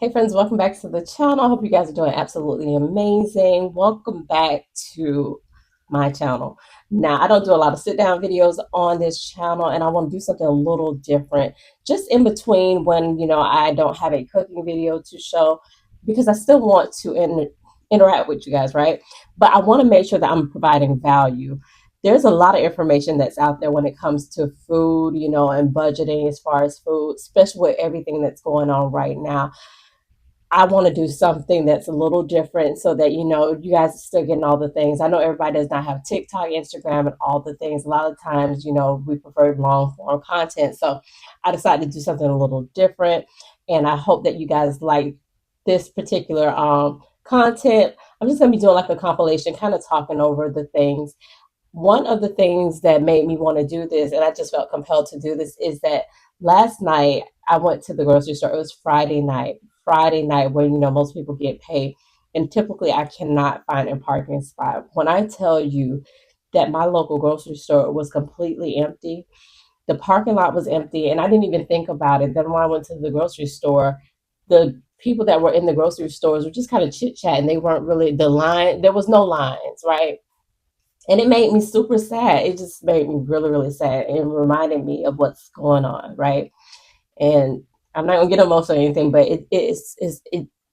Hey friends, welcome back to the channel. I hope you guys are doing absolutely amazing. Welcome back to my channel. Now, I don't do a lot of sit down videos on this channel, and I want to do something a little different just in between when, I don't have a cooking video to show because I still want to interact with you guys, right? But I want to make sure that I'm providing value. There's a lot of information that's out there when it comes to food, and budgeting as far as food, especially with everything that's going on right now. I want to do something that's a little different so that you guys are still getting all the things. I know everybody does not have TikTok, Instagram, and all the things. A lot of times, we prefer long form content. So I decided to do something a little different, and I hope that you guys like this particular content. I'm just gonna be doing like a compilation, kind of talking over the things. One of the things that made me want to do this, and I just felt compelled to do this, is that last night I went to the grocery store. It was Friday night. Friday night when most people get paid, and typically I cannot find a parking spot. When I tell you that my local grocery store was completely empty, the parking lot was empty, and I didn't even think about it. Then when I went to the grocery store, the people that were in the grocery stores were just kind of chit chatting. They weren't really the line. There was no lines, right? And it made me super sad. It just made me really, really sad and reminded me of what's going on, right? And I'm not gonna get emotional or anything, but it's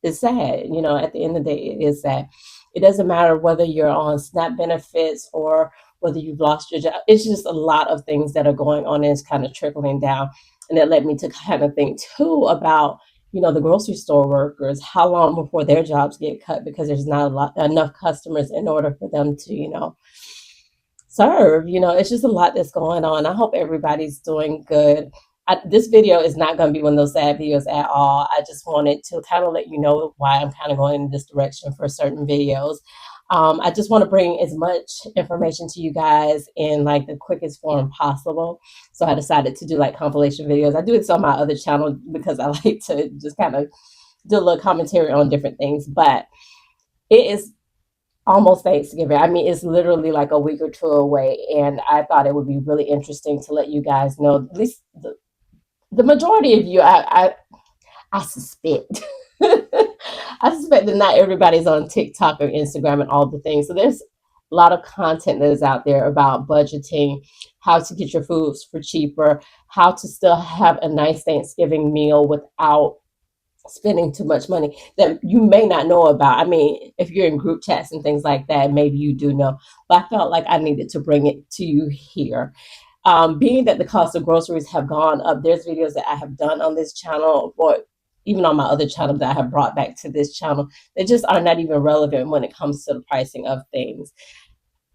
sad. At the end of the day, it is sad. It doesn't matter whether you're on SNAP benefits or whether you've lost your job. It's just a lot of things that are going on, and it's kind of trickling down. And that led me to kind of think too about the grocery store workers. How long before their jobs get cut because there's not enough customers in order for them to serve. It's just a lot that's going on. I hope everybody's doing good. This video is not going to be one of those sad videos at all. I just wanted to kind of let you know why I'm kind of going in this direction for certain videos. I just want to bring as much information to you guys in like the quickest form possible. So I decided to do like compilation videos. I do this on my other channel because I like to just kind of do a little commentary on different things. But it is almost Thanksgiving. I mean, it's literally like a week or two away, and I thought it would be really interesting to let you guys know, at least the majority of you, I suspect. I suspect that not everybody's on TikTok or Instagram and all the things. So there's a lot of content that is out there about budgeting, how to get your foods for cheaper, how to still have a nice Thanksgiving meal without spending too much money that you may not know about. I mean, if you're in group chats and things like that, maybe you do know. But I felt like I needed to bring it to you here. Being that the cost of groceries have gone up, there's videos that I have done on this channel or even on my other channel that I have brought back to this channel that just are not even relevant when it comes to the pricing of things.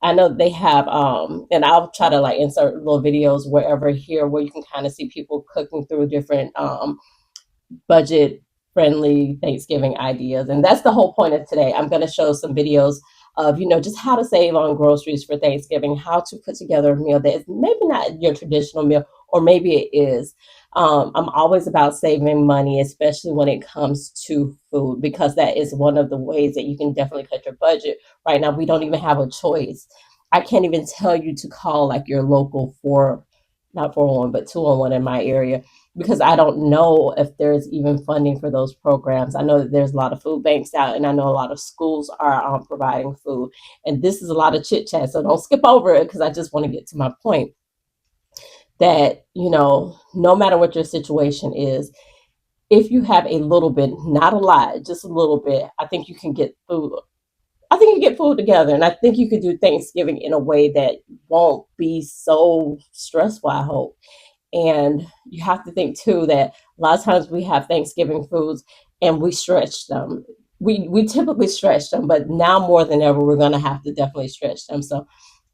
I know they have, and I'll try to like insert little videos wherever here where you can kind of see people cooking through different budget friendly Thanksgiving ideas. And that's the whole point of today. I'm going to show some videos of, just how to save on groceries for Thanksgiving, how to put together a meal that is maybe not your traditional meal, or maybe it is. I'm always about saving money, especially when it comes to food, because that is one of the ways that you can definitely cut your budget. Right now, we don't even have a choice. I can't even tell you to call like your local not 401, but 201 in my area because I don't know if there's even funding for those programs. I know that there's a lot of food banks out, and I know a lot of schools are providing food. And this is a lot of chit chat, so don't skip over it because I just want to get to my point that, no matter what your situation is, if you have a little bit, not a lot, just a little bit, I think you can get food. I think you get food together, and I think you could do Thanksgiving in a way that won't be so stressful, I hope. And you have to think too that a lot of times we have Thanksgiving foods and we stretch them. We typically stretch them, but now more than ever, we're going to have to definitely stretch them. So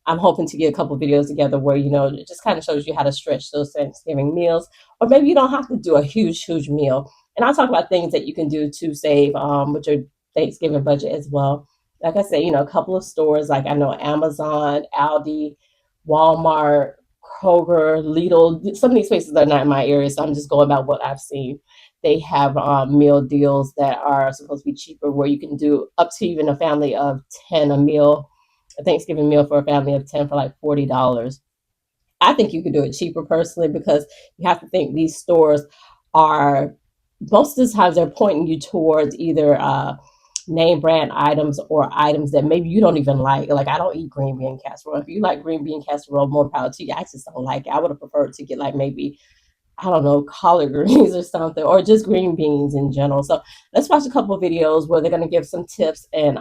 I'm hoping to get a couple of videos together where, it just kind of shows you how to stretch those Thanksgiving meals. Or maybe you don't have to do a huge, huge meal. And I'll talk about things that you can do to save with your Thanksgiving budget as well. Like I said, a couple of stores like I know Amazon, Aldi, Walmart, Kroger, Lidl. Some of these places are not in my area, so I'm just going about what I've seen. They have meal deals that are supposed to be cheaper, where you can do up to even a family of 10 a meal, a Thanksgiving meal for a family of 10 for like $40. I think you could do it cheaper personally because you have to think these stores are most of the times they're pointing you towards either name brand items or items that maybe you don't even like. Like, I don't eat green bean casserole. If you like green bean casserole, more power to you. I just don't like it. I would have preferred to get like maybe, I don't know, collard greens or something, or just green beans in general. So let's watch a couple of videos where they're going to give some tips and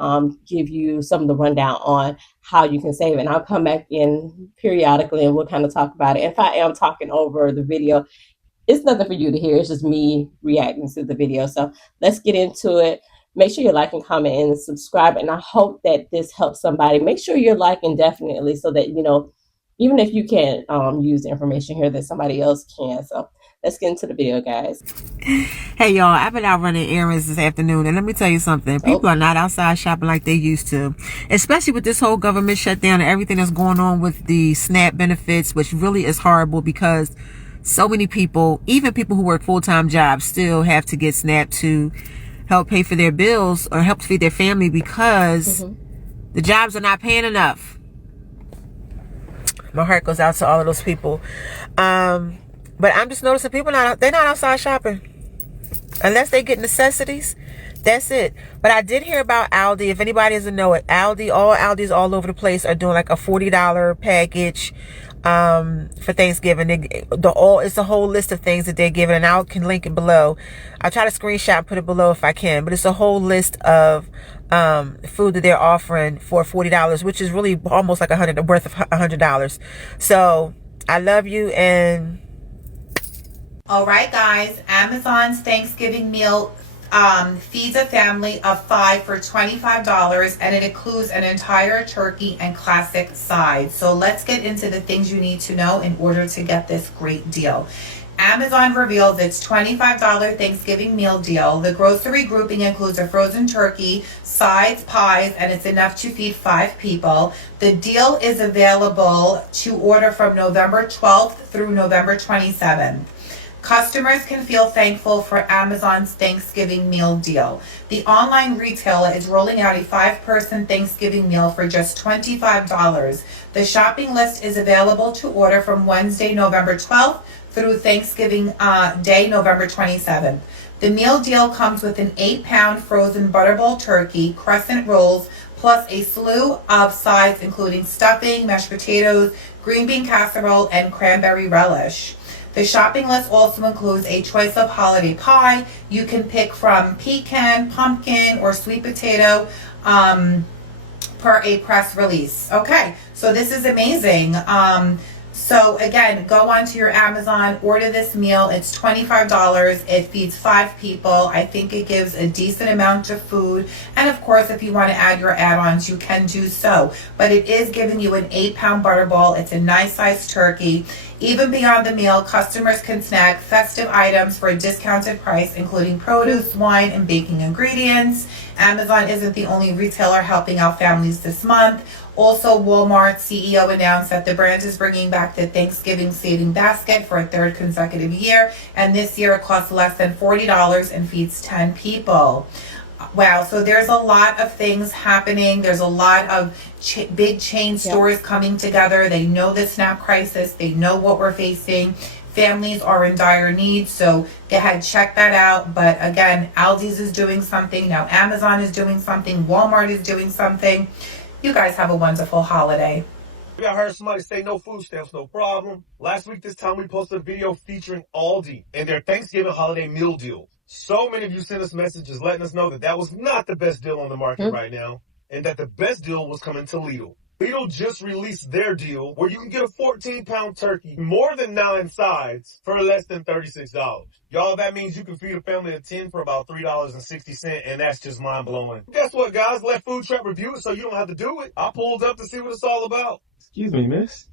give you some of the rundown on how you can save. And I'll come back in periodically and we'll kind of talk about it. If I am talking over the video, it's nothing for you to hear. It's just me reacting to the video. So let's get into it. Make sure you like and comment and subscribe. And I hope that this helps somebody. Make sure you're liking definitely so that, you know, even if you can't use the information here, that somebody else can. So let's get into the video, guys. Hey y'all, I've been out running errands this afternoon, and let me tell you something. People are not outside shopping like they used to, especially with this whole government shutdown and everything that's going on with the SNAP benefits, which really is horrible because so many people, even people who work full-time jobs, still have to get SNAP to help pay for their bills or help feed their family because the jobs are not paying enough. My heart goes out to all of those people. But I'm just noticing people they're not outside shopping. Unless they get necessities, that's it. But I did hear about Aldi. If anybody doesn't know it, Aldi's all over the place are doing like a $40 package for Thanksgiving. It's a whole list of things that they're giving, and I can link it below. I'll try to screenshot and put it below if I can. But it's a whole list of food that they're offering for $40, which is really almost like worth of $100. So I love you, and all right, guys, Amazon's Thanksgiving meal feeds a family of 5 for $25, and it includes an entire turkey and classic side. So let's get into the things you need to know in order to get this great deal. Amazon revealed its $25 Thanksgiving meal deal. The grocery grouping includes a frozen turkey, sides, pies, and it's enough to feed 5 people. The deal is available to order from November 12th through November 27th. Customers can feel thankful for Amazon's Thanksgiving meal deal. The online retailer is rolling out a 5-person Thanksgiving meal for just $25. The shopping list is available to order from Wednesday, November 12th through Thanksgiving Day, November 27th. The meal deal comes with an 8-pound frozen butterball turkey, crescent rolls, plus a slew of sides including stuffing, mashed potatoes, green bean casserole, and cranberry relish. The shopping list also includes a choice of holiday pie. You can pick from pecan, pumpkin, or sweet potato per a press release. Okay, so this is amazing. So again, go onto your Amazon, order this meal. It's $25. It feeds 5 people. I think it gives a decent amount of food. And of course, if you want to add your add-ons, you can do so. But it is giving you an 8-pound butterball. It's a nice sized turkey. Even beyond the meal, customers can snag festive items for a discounted price, including produce, wine, and baking ingredients. Amazon isn't the only retailer helping out families this month. Also, Walmart CEO announced that the brand is bringing back the Thanksgiving saving basket for a 3rd consecutive year, and this year it costs less than $40 and feeds 10 people. Wow, so there's a lot of things happening. There's a lot of big chain stores coming together. They know the SNAP crisis. They know what we're facing. Families are in dire need, so go ahead, check that out. But again, Aldi's is doing something. Now Amazon is doing something. Walmart is doing something. You guys have a wonderful holiday. I heard somebody say no food stamps, no problem. Last week this time we posted a video featuring Aldi and their Thanksgiving holiday meal deal. So many of you sent us messages letting us know that that was not the best deal on the market right now, and that the best deal was coming to Lidl. Lidl just released their deal where you can get a 14-pound turkey, more than 9 sides, for less than $36. Y'all, that means you can feed a family of 10 for about $3.60, and that's just mind-blowing. Guess what, guys? Let Food Trap review it so you don't have to do it. I pulled up to see what it's all about. Excuse me, miss.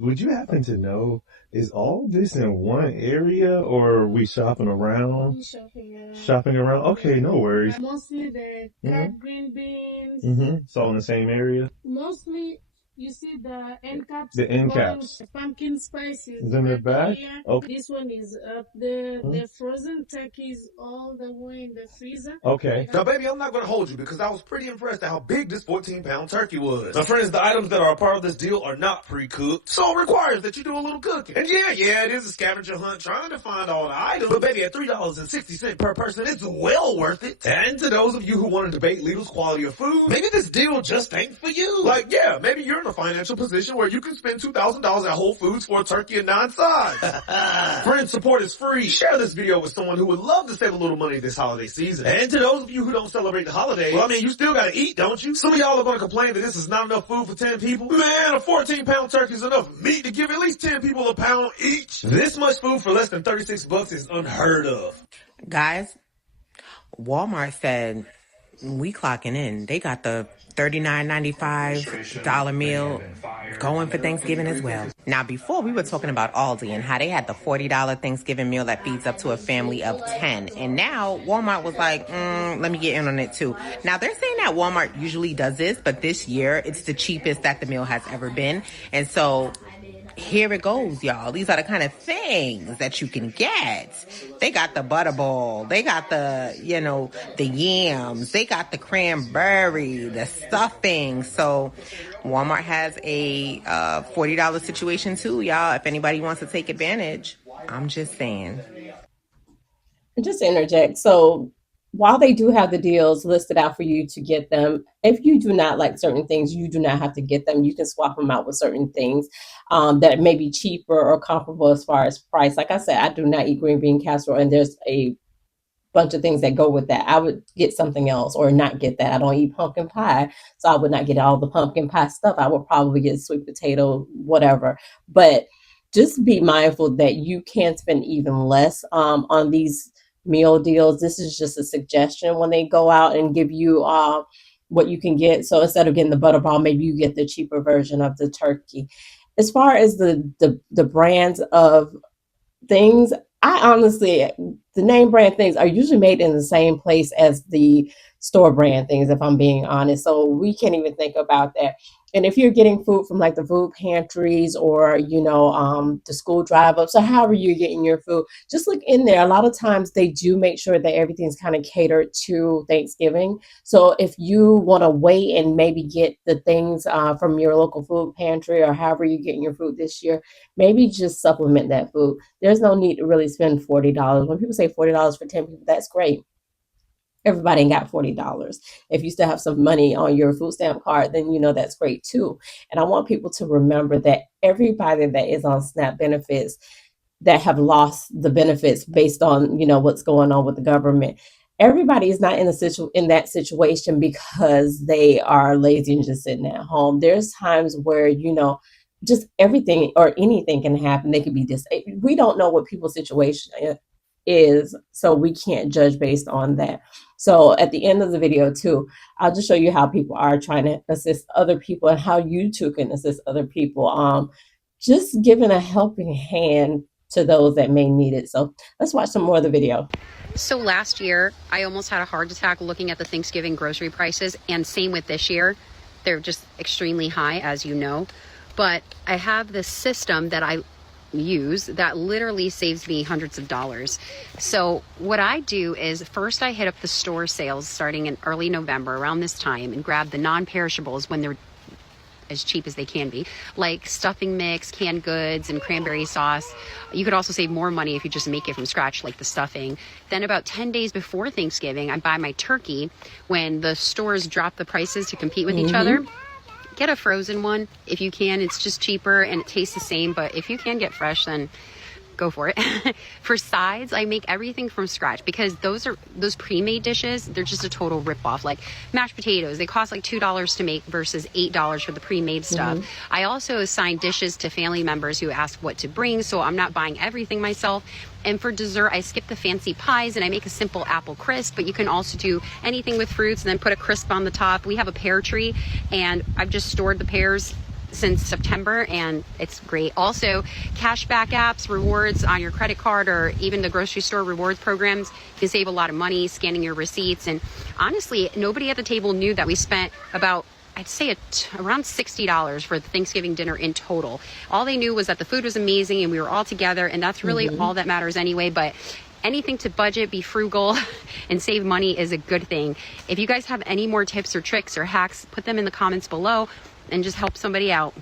Would you happen to know, is all this in one area, or are we shopping around? Shopping around? Okay, no worries. Mostly the red green beans. It's all in the same area? Mostly, you see see the end caps? The end caps. Pumpkin spice is Is in the right back? here. Okay. This one is up there. The frozen turkey is all the way in the freezer. Okay. Now, baby, I'm not going to hold you because I was pretty impressed at how big this 14-pound turkey was. Now, friends, the items that are a part of this deal are not pre-cooked, so it requires that you do a little cooking. And yeah, it is a scavenger hunt trying to find all the items, but baby, at $3.60 per person, it's well worth it. And to those of you who want to debate Lidl's quality of food, maybe this deal just ain't for you. Like, yeah, maybe you're in a financial position where you can spend $2,000 at Whole Foods for a turkey and 9 sides. Friends, support is free. Share this video with someone who would love to save a little money this holiday season. And to those of you who don't celebrate the holidays, well, I mean, you still gotta eat, don't you? Some of y'all are gonna complain that this is not enough food for 10 people. Man, a 14-pound turkey is enough meat to give at least 10 people a pound each. This much food for less than $36 is unheard of. Guys, Walmart said we clocking in. They got the $39.95 meal going for Thanksgiving as well. Now, before we were talking about Aldi and how they had the $40 Thanksgiving meal that feeds up to a family of 10. And now Walmart was like, let me get in on it too. Now they're saying that Walmart usually does this, but this year it's the cheapest that the meal has ever been. And so here it goes, y'all. These are the kind of things that you can get. They got the butterball. They got the, the yams. They got the cranberry, the stuffing. So Walmart has a $40 situation too, y'all. If anybody wants to take advantage, I'm just saying. Just to interject. So while they do have the deals listed out for you to get them, if you do not like certain things, you do not have to get them. You can swap them out with certain things that may be cheaper or comparable as far as price. Like I said, I do not eat green bean casserole, and there's a bunch of things that go with that. I would get something else or not get that. I don't eat pumpkin pie, so I would not get all the pumpkin pie stuff. I would probably get sweet potato, whatever. But just be mindful that you can spend even less on these meal deals. This is just a suggestion when they go out and give you what you can get. So instead of getting the butterball, maybe you get the cheaper version of the turkey. As far as the brands of things, I honestly, the name brand things are usually made in the same place as the store brand things, if I'm being honest. So we can't even think about that. And if you're getting food from like the food pantries or, the school drive-ups, so however you're getting your food, just look in there. A lot of times they do make sure that everything's kind of catered to Thanksgiving. So if you want to wait and maybe get the things from your local food pantry or however you're getting your food this year, maybe just supplement that food. There's no need to really spend $40. When people say $40 for 10 people, that's great. Everybody ain't got $40. If you still have some money on your food stamp card, then that's great too. And I want people to remember that everybody that is on SNAP benefits that have lost the benefits based on what's going on with the government, everybody is not in that situation because they are lazy and just sitting at home. There's times where just everything or anything can happen. They could be disabled. We don't know what people's situation is, so we can't judge based on that. So at the end of the video too, I'll just show you how people are trying to assist other people and how you too can assist other people. Just giving a helping hand to those that may need it. So let's watch some more of the video. So last year, I almost had a heart attack looking at the Thanksgiving grocery prices, and same with this year. They're just extremely high, as you know. But I have this system that I use that literally saves me hundreds of dollars. So what I do is first I hit up the store sales starting in early November around this time and grab the non-perishables when they're as cheap as they can be, like stuffing mix, canned goods, and cranberry sauce. You could also save more money if you just make it from scratch, like the stuffing. Then about 10 days before Thanksgiving, I buy my turkey when the stores drop the prices to compete with each other. Get a frozen one if you can. It's just cheaper and it tastes the same, but if you can get fresh, then go for it. For sides, I make everything from scratch because those pre-made dishes, they're just a total rip-off. Like mashed potatoes, they cost like $2 to make versus $8 for the pre-made stuff. I also assign dishes to family members who ask what to bring, so I'm not buying everything myself. And for dessert, I skip the fancy pies and I make a simple apple crisp, but you can also do anything with fruits and then put a crisp on the top. We have a pear tree and I've just stored the pears since September and it's great. Also, cashback apps, rewards on your credit card, or even the grocery store rewards programs, you can save a lot of money scanning your receipts. And honestly, nobody at the table knew that we spent about I'd say around $60 for the Thanksgiving dinner in total. All they knew was that the food was amazing and we were all together, and that's really all that matters anyway. But anything to budget, be frugal, and save money is a good thing. If you guys have any more tips or tricks or hacks, put them in the comments below and just help somebody out.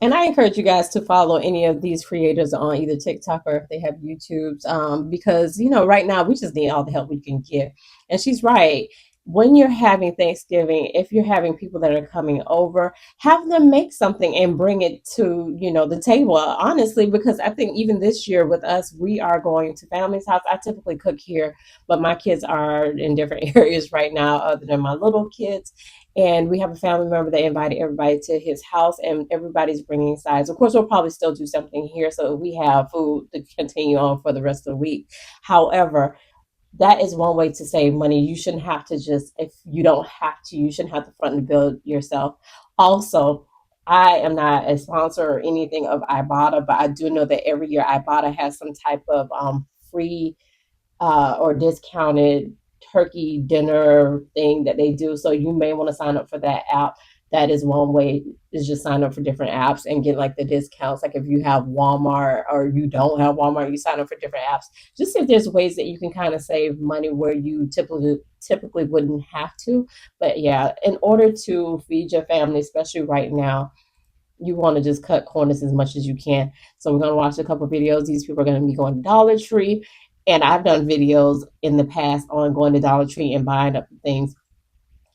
And I encourage you guys to follow any of these creators on either TikTok or if they have YouTubes, because, you know, right now we just need all the help we can get. And she's right. When you're having Thanksgiving, if you're having people that are coming over, have them make something and bring it to, you know, the table, honestly, because I think even this year with us, we are going to family's house. I typically cook here, but my kids are in different areas right now other than my little kids. And we have a family member that invited everybody to his house, and everybody's bringing sides. Of course, we'll probably still do something here so we have food to continue on for the rest of the week. However, that is one way to save money. You shouldn't have to just, if you don't have to, you shouldn't have to front and build yourself. Also, I am not a sponsor or anything of Ibotta, but I do know that every year Ibotta has some type of free or discounted turkey dinner thing that they do. So you may want to sign up for that app. That is one way, is just sign up for different apps and get like the discounts. Like if you have Walmart or you don't have Walmart, you sign up for different apps. Just see if there's ways that you can kind of save money where you typically wouldn't have to. But yeah, in order to feed your family, especially right now, you want to just cut corners as much as you can. So we're going to watch a couple videos. These people are going to be going to Dollar Tree. And I've done videos in the past on going to Dollar Tree and buying up things.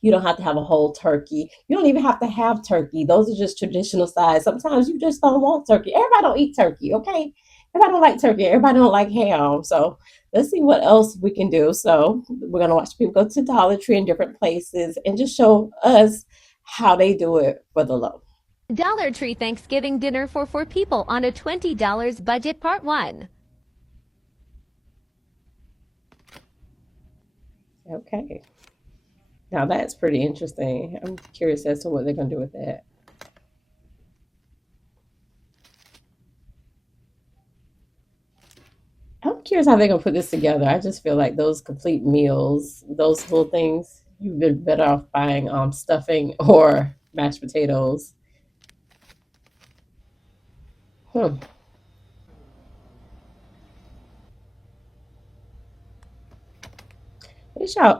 You don't have to have a whole turkey. You don't even have to have turkey. Those are just traditional size. Sometimes you just don't want turkey. Everybody don't eat turkey, okay? Everybody don't like turkey. Everybody don't like ham. So let's see what else we can do. So we're going to watch people go to Dollar Tree in different places and just show us how they do it for the low. Dollar Tree Thanksgiving dinner for 4 people on a $20 budget, part 1. Okay. Now that's pretty interesting. I'm curious as to what they're going to do with that. I'm curious how they're going to put this together. I just feel like those complete meals, those little things, you've been better off buying stuffing or mashed potatoes.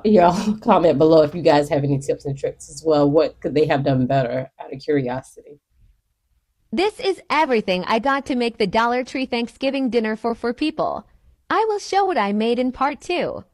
Y'all comment below if you guys have any tips and tricks as well. What could they have done better, out of curiosity? This is everything I got to make the Dollar Tree Thanksgiving dinner for 4 people. I will show what I made in part 2.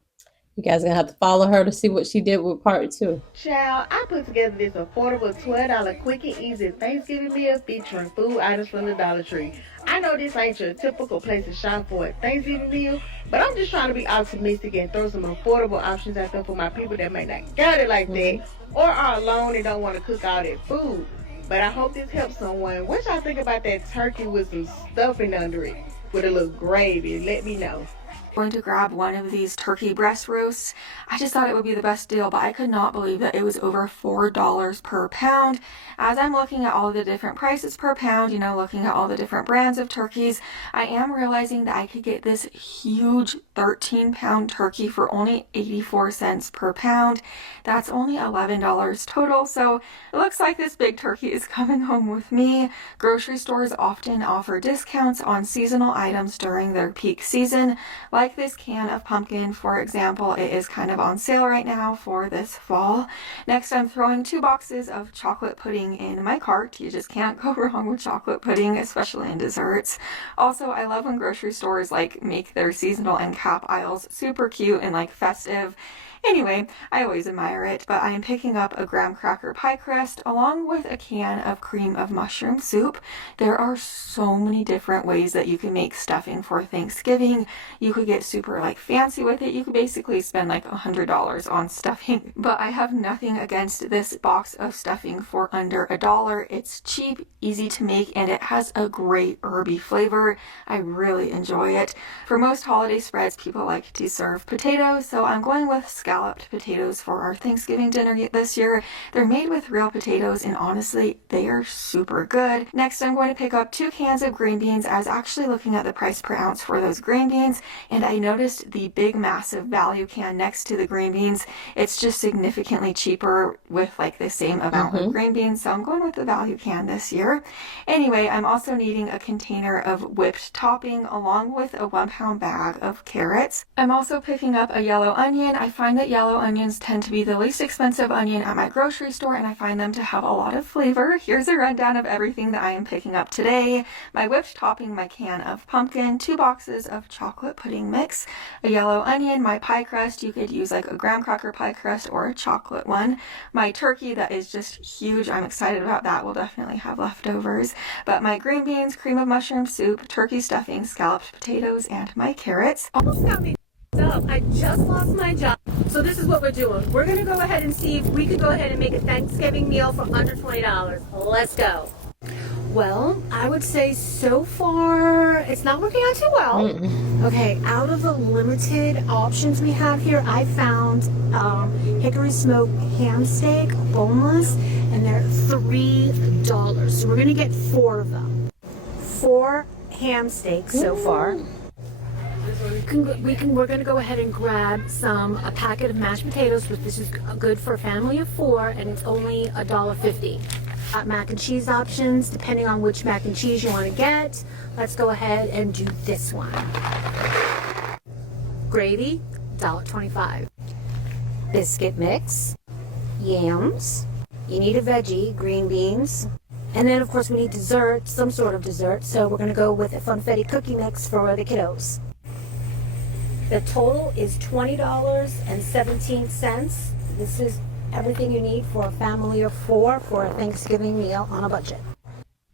You guys are going to have to follow her to see what she did with part 2. Child, I put together this affordable $12 quick and easy Thanksgiving meal featuring food items from the Dollar Tree. I know this ain't your typical place to shop for a Thanksgiving meal, but I'm just trying to be optimistic and throw some affordable options out there for my people that may not got it like that, or are alone and don't want to cook all that food. But I hope this helps someone. What y'all think about that turkey with some stuffing under it with a little gravy? Let me know. Going to grab one of these turkey breast roasts. I just thought it would be the best deal, but I could not believe that it was over $4 per pound. As I'm looking at all the different prices per pound, you know, looking at all the different brands of turkeys, I am realizing that I could get this huge 13-pound turkey for only 84 cents per pound. That's only $11 total, so it looks like this big turkey is coming home with me. Grocery stores often offer discounts on seasonal items during their peak season. Like this can of pumpkin, for example, it is kind of on sale right now for this fall. Next, I'm throwing 2 boxes of chocolate pudding in my cart. You just can't go wrong with chocolate pudding, especially in desserts. Also, I love when grocery stores like make their seasonal end cap aisles super cute and like festive. Anyway, I always admire it, but I am picking up a graham cracker pie crust along with a can of cream of mushroom soup. There are so many different ways that you can make stuffing for Thanksgiving. You could get super like fancy with it. You could basically spend like $100 on stuffing, but I have nothing against this box of stuffing for under $1. It's cheap, easy to make, and it has a great herby flavor. I really enjoy it. For most holiday spreads, people like to serve potatoes, so I'm going with scalloped potatoes for our Thanksgiving dinner this year. They're made with real potatoes, and honestly, they are super good. Next, I'm going to pick up 2 cans of green beans. I was actually looking at the price per ounce for those green beans, and and I noticed the big massive value can next to the green beans. It's just significantly cheaper with like the same amount of green beans, so I'm going with the value can this year. Anyway, I'm also needing a container of whipped topping along with a 1 pound bag of carrots. I'm also picking up a yellow onion. I find that yellow onions tend to be the least expensive onion at my grocery store, and I find them to have a lot of flavor. Here's a rundown of everything that I am picking up today. My whipped topping, my can of pumpkin, 2 boxes of chocolate pudding mix, a yellow onion, my pie crust. You could use like a graham cracker pie crust or a chocolate one. My turkey that is just huge. I'm excited about that. We'll definitely have leftovers. But my green beans, cream of mushroom soup, turkey stuffing, scalloped potatoes, and my carrots. Almost got me up. I just lost my job. So this is what we're doing. We're gonna go ahead and see if we could go ahead and make a Thanksgiving meal for under $20. Let's go. Well, I would say so far it's not working out too well. Okay, out of the limited options we have here, I found hickory smoked ham steak, boneless, and they're $3. So we're gonna get 4 of them. 4 ham steaks so far. We're gonna go ahead and grab a packet of mashed potatoes, which this is good for a family of 4, and it's only $1.50. Mac and cheese options, depending on which mac and cheese you want to get. Let's go ahead and do this one. Gravy, $1.25. Biscuit mix, yams. You need a veggie, green beans. And then of course we need dessert, some sort of dessert. So we're gonna go with a funfetti cookie mix for the kiddos. The total is $20.17. This is everything you need for a family of 4 for a Thanksgiving meal on a budget.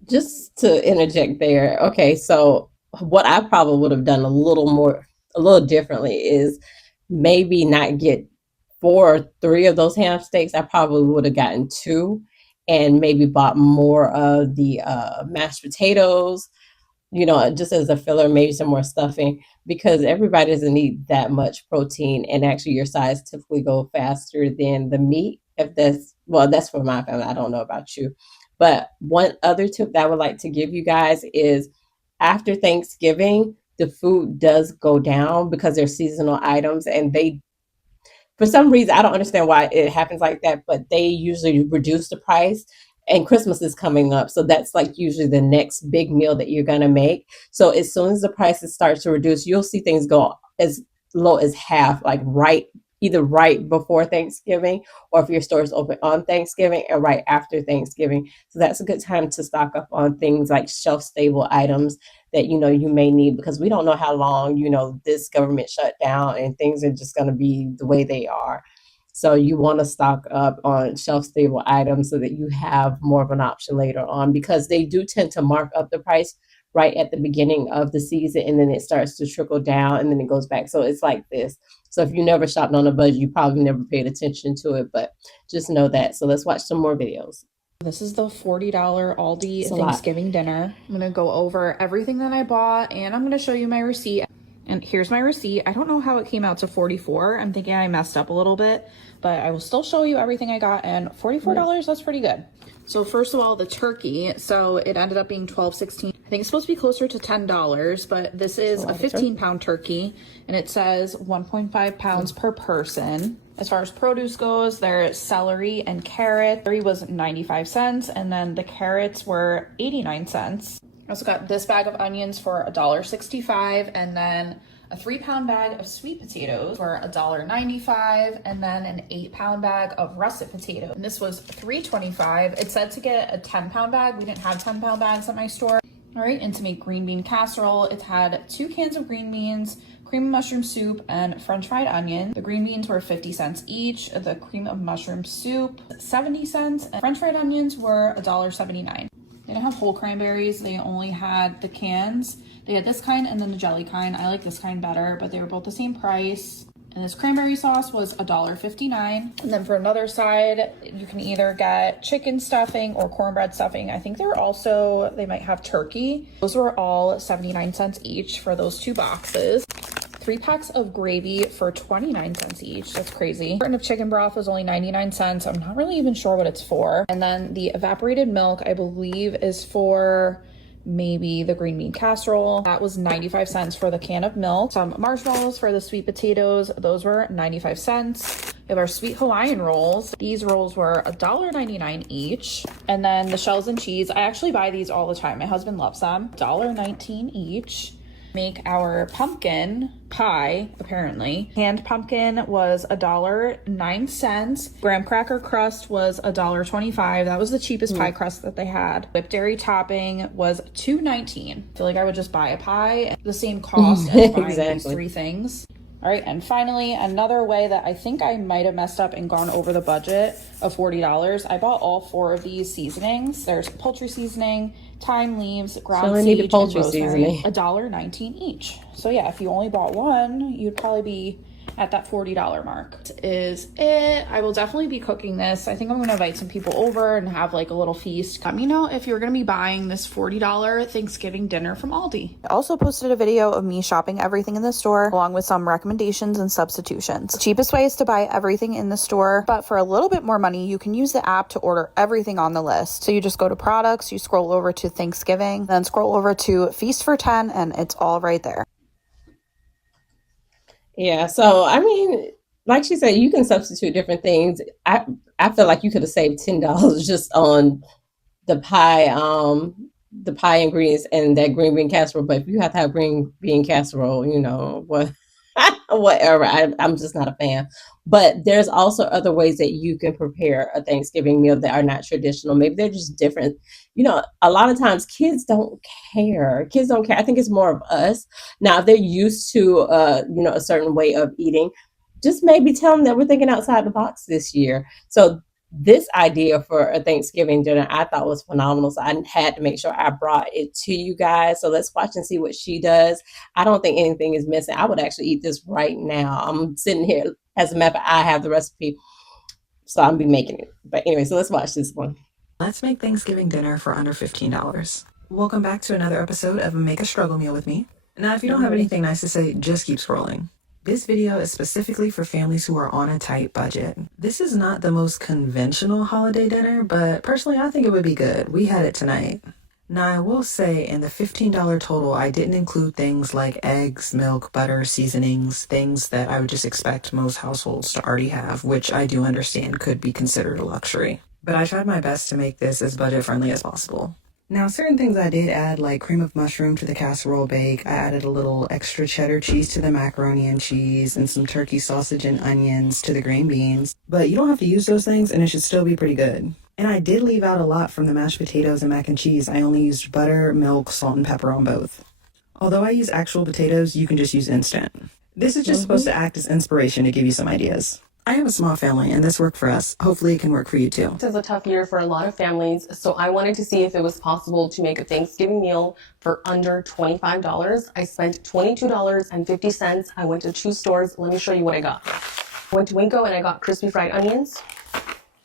Just to interject there, okay, so what I probably would have done a little differently is maybe not get 4 or 3 of those ham steaks. I probably would have gotten 2 and maybe bought more of the mashed potatoes, just as a filler, maybe some more stuffing, because everybody doesn't need that much protein. And actually your sides typically go faster than the meat. That's for my family. I don't know about you. But one other tip that I would like to give you guys is after Thanksgiving, the food does go down because they're seasonal items, and for some reason, I don't understand why it happens like that, but they usually reduce the price. And Christmas is coming up, so that's like usually the next big meal that you're gonna make. So as soon as the prices start to reduce, you'll see things go as low as half, like either right before Thanksgiving, or if your store is open on Thanksgiving, and right after Thanksgiving. So that's a good time to stock up on things like shelf-stable items that you may need, because we don't know how long this government shutdown and things are just going to be the way they are. So you want to stock up on shelf-stable items so that you have more of an option later on, because they do tend to mark up the price right at the beginning of the season, and then it starts to trickle down, and then it goes back. So it's like this. So if you never shopped on a budget, you probably never paid attention to it, but just know that. So let's watch some more videos. This is the $40 Aldi Thanksgiving dinner. I'm going to go over everything that I bought, and I'm going to show you my receipt. And here's my receipt. I don't know how it came out to $44. I'm thinking I messed up a little bit, but I will still show you everything I got, and $44, that's pretty good. So first of all, the turkey. So it ended up being $12.16. I think it's supposed to be closer to $10, but this is a 15-pound turkey, and it says 1.5 pounds per person. As far as produce goes, there's celery and carrot. Celery was 95 cents, and then the carrots were 89 cents. I also got this bag of onions for $1.65, and then a 3-pound bag of sweet potatoes for $1.95, and then an 8-pound bag of russet potatoes. And this was $3.25. It said to get a 10-pound bag. We didn't have 10-pound bags at my store. All right, and to make green bean casserole, it had 2 cans of green beans, cream of mushroom soup, and french fried onion. The green beans were 50 cents each. The cream of mushroom soup, 70 cents. And french fried onions were $1.79. They didn't have whole cranberries. They only had the cans. They had this kind and then the jelly kind. I like this kind better, but they were both the same price. And this cranberry sauce was $1.59. And then for another side, you can either get chicken stuffing or cornbread stuffing. I think they might have turkey. Those were all 79 cents each for those 2 boxes. 3 packs of gravy for 29 cents each. That's crazy. A carton of chicken broth was only 99 cents. I'm not really even sure what it's for. And then the evaporated milk, I believe, is for maybe the green bean casserole. That was 95 cents for the can of milk. Some marshmallows for the sweet potatoes. Those were 95 cents. We have our sweet Hawaiian rolls. These rolls were $1.99 each. And then the shells and cheese. I actually buy these all the time. My husband loves them. $1.19 each. Make our pumpkin pie, apparently. Canned pumpkin was $1.09. Graham cracker crust was $1.25. That was the cheapest pie crust that they had. Whipped dairy topping was $2.19. I feel like I would just buy a pie, the same cost as buying these three things. All right, and finally, another way that I think I might have messed up and gone over the budget of $40. I bought all 4 of these seasonings. There's poultry seasoning, thyme leaves, ground sage, and rosemary. $1.19 each. So yeah, if you only bought one, you'd probably be at that $40 mark. This is it. I will definitely be cooking this. I think I'm gonna invite some people over and have like a little feast. Let me know if you're gonna be buying this $40 Thanksgiving dinner from Aldi. I also posted a video of me shopping everything in the store along with some recommendations and substitutions. The cheapest way is to buy everything in the store, but for a little bit more money, you can use the app to order everything on the list. So you just go to products, you scroll over to Thanksgiving, then scroll over to Feast for 10, and it's all right there. Yeah, so I mean, like she said, you can substitute different things. I feel like you could have saved $10 just on the pie ingredients and that green bean casserole. But if you have to have green bean casserole, you know what, whatever. I'm just not a fan. But there's also other ways that you can prepare a Thanksgiving meal that are not traditional. Maybe they're just different. You know, a lot of times kids don't care. Kids don't care. I think it's more of us. Now, if they're used to, a certain way of eating, just maybe tell them that we're thinking outside the box this year. So this idea for a Thanksgiving dinner I thought was phenomenal. So I had to make sure I brought it to you guys. So let's watch and see what she does. I don't think anything is missing. I would actually eat this right now. I'm sitting here. As a matter of fact, I have the recipe, so I'll be making it. But anyway, so let's watch this one. Let's make Thanksgiving dinner for under $15. Welcome back to another episode of Make a Struggle Meal with me. Now, if you don't have anything nice to say, just keep scrolling. This video is specifically for families who are on a tight budget. This is not the most conventional holiday dinner, but personally, I think it would be good. We had it tonight. Now, I will say in the $15 total, I didn't include things like eggs, milk, butter, seasonings, things that I would just expect most households to already have, which I do understand could be considered a luxury. But I tried my best to make this as budget-friendly as possible. Now, certain things I did add, like cream of mushroom to the casserole bake. I added a little extra cheddar cheese to the macaroni and cheese, and some turkey sausage and onions to the green beans. But you don't have to use those things, and it should still be pretty good. And I did leave out a lot from the mashed potatoes and mac and cheese. I only used butter, milk, salt, and pepper on both. Although I use actual potatoes, you can just use instant. This is just supposed to act as inspiration to give you some ideas. I have a small family, and this worked for us. Hopefully it can work for you too. This is a tough year for a lot of families, so I wanted to see if it was possible to make a Thanksgiving meal for under $25. I spent $22.50. I went to 2 stores. Let me show you what I got. I went to Winco and I got crispy fried onions.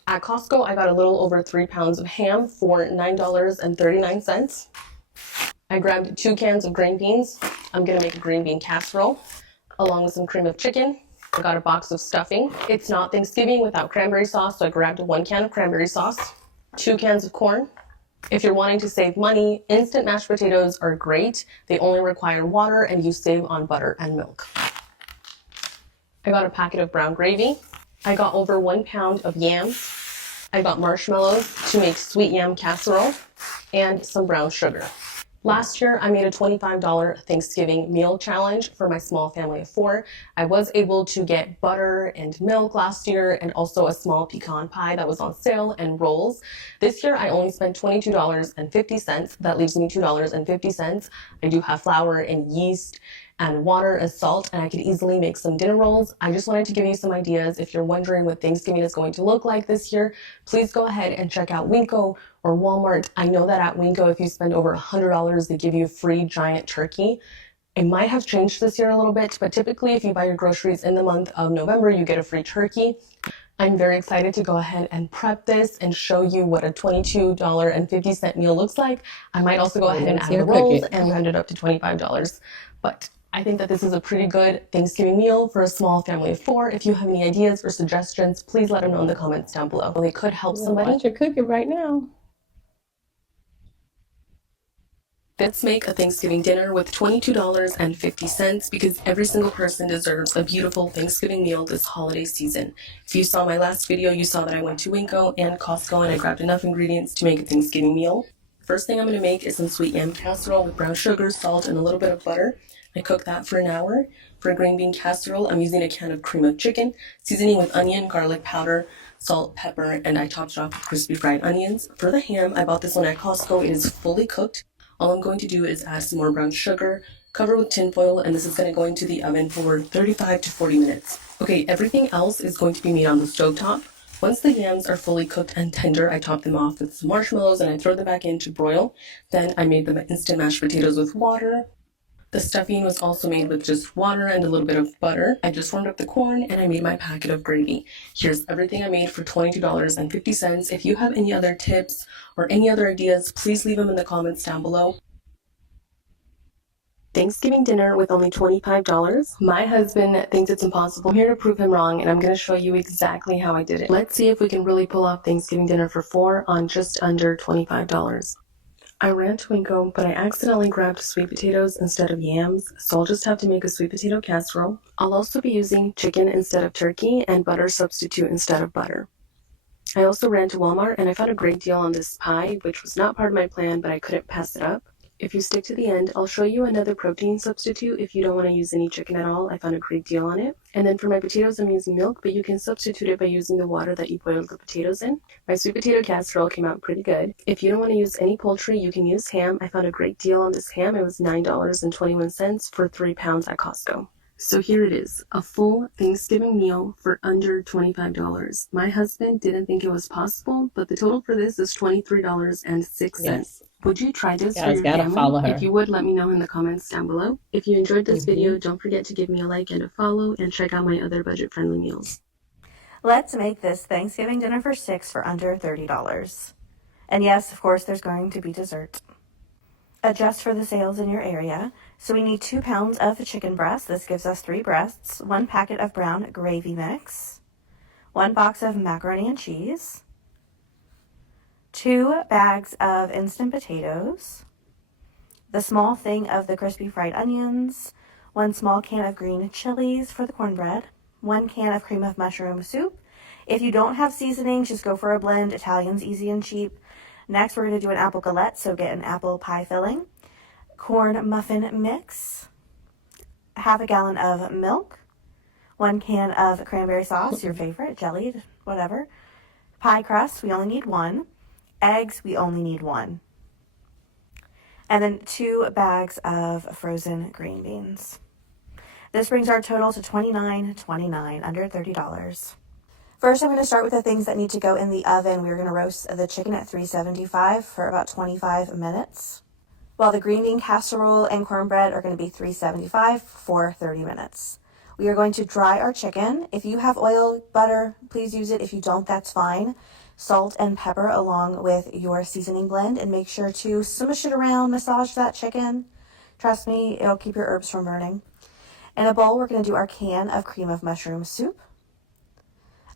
At Costco, I got a little over 3 pounds of ham for $9.39. I grabbed 2 cans of green beans. I'm gonna make a green bean casserole along with some cream of chicken. I got a box of stuffing. It's not Thanksgiving without cranberry sauce, so I grabbed 1 can of cranberry sauce, 2 cans of corn. If you're wanting to save money, instant mashed potatoes are great. They only require water and you save on butter and milk. I got a packet of brown gravy. I got over 1 pound of yams. I got marshmallows to make sweet yam casserole and some brown sugar. Last year, I made a $25 Thanksgiving meal challenge for my small family of 4. I was able to get butter and milk last year and also a small pecan pie that was on sale and rolls. This year, I only spent $22.50. That leaves me $2.50. I do have flour and yeast and water and salt, and I could easily make some dinner rolls. I just wanted to give you some ideas. If you're wondering what Thanksgiving is going to look like this year, please go ahead and check out Winco or Walmart. I know that at Winco, if you spend over $100, they give you a free giant turkey. It might have changed this year a little bit, but typically if you buy your groceries in the month of November, you get a free turkey. I'm very excited to go ahead and prep this and show you what a $22.50 meal looks like. I might also go ahead and add the rolls and round it up to $25. But I think that this is a pretty good Thanksgiving meal for a small family of 4. If you have any ideas or suggestions, please let them know in the comments down below. They could help somebody. Watch her cooking right now. Let's make a Thanksgiving dinner with $22.50 because every single person deserves a beautiful Thanksgiving meal this holiday season. If you saw my last video, you saw that I went to Winco and Costco and I grabbed enough ingredients to make a Thanksgiving meal. First thing I'm going to make is some sweet yam casserole with brown sugar, salt, and a little bit of butter. I cook that for an hour. For a green bean casserole, I'm using a can of cream of chicken, seasoning with onion, garlic powder, salt, pepper, and I topped it off with crispy fried onions. For the ham, I bought this one at Costco. It is fully cooked. All I'm going to do is add some more brown sugar, cover with tin foil, and this is going to go into the oven for 35 to 40 minutes. Okay, everything else is going to be made on the stovetop. Once the yams are fully cooked and tender, I top them off with some marshmallows and I throw them back in to broil. Then I made the instant mashed potatoes with water. The stuffing was also made with just water and a little bit of butter. I just warmed up the corn and I made my packet of gravy. Here's everything I made for $22.50. If you have any other tips or any other ideas, please leave them in the comments down below. Thanksgiving dinner with only $25. My husband thinks it's impossible. I'm here to prove him wrong, and I'm going to show you exactly how I did it. Let's see if we can really pull off Thanksgiving dinner for 4 on just under $25. I ran to Winco, but I accidentally grabbed sweet potatoes instead of yams, so I'll just have to make a sweet potato casserole. I'll also be using chicken instead of turkey and butter substitute instead of butter. I also ran to Walmart, and I found a great deal on this pie, which was not part of my plan, but I couldn't pass it up. If you stick to the end, I'll show you another protein substitute if you don't want to use any chicken at all. I found a great deal on it. And then for my potatoes, I'm using milk, but you can substitute it by using the water that you boiled the potatoes in. My sweet potato casserole came out pretty good. If you don't want to use any poultry, you can use ham. I found a great deal on this ham. It was $9.21 for 3 pounds at Costco. So here it is, a full Thanksgiving meal for under $25. My husband didn't think it was possible, but the total for this is $23.06. Yes. Would you try this for your family? If you would, let me know in the comments down below. If you enjoyed this video, don't forget to give me a like and a follow, and check out my other budget-friendly meals. Let's make this Thanksgiving dinner for 6 for under $30. And yes, of course, there's going to be dessert. Adjust for the sales in your area. So we need 2 pounds of chicken breast. This gives us 3 breasts, 1 packet of brown gravy mix, 1 box of macaroni and cheese, 2 bags of instant potatoes, the small thing of the crispy fried onions, 1 small can of green chilies for the cornbread, 1 can of cream of mushroom soup. If you don't have seasonings, just go for a blend. Italian's easy and cheap. Next, we're going to do an apple galette, so get an apple pie filling, corn muffin mix, half a gallon of milk, 1 can of cranberry sauce, your favorite, jellied, whatever, pie crust, we only need 1, eggs, we only need 1, and then 2 bags of frozen green beans. This brings our total to $29.29, under $30. First, I'm going to start with the things that need to go in the oven. We're going to roast the chicken at 375 for about 25 minutes, while the green bean casserole and cornbread are going to be 375 for 30 minutes. We are going to dry our chicken. If you have oil, butter, please use it. If you don't, that's fine. Salt and pepper along with your seasoning blend, and make sure to smush it around, massage that chicken. Trust me, it'll keep your herbs from burning. In a bowl, we're going to do our can of cream of mushroom soup,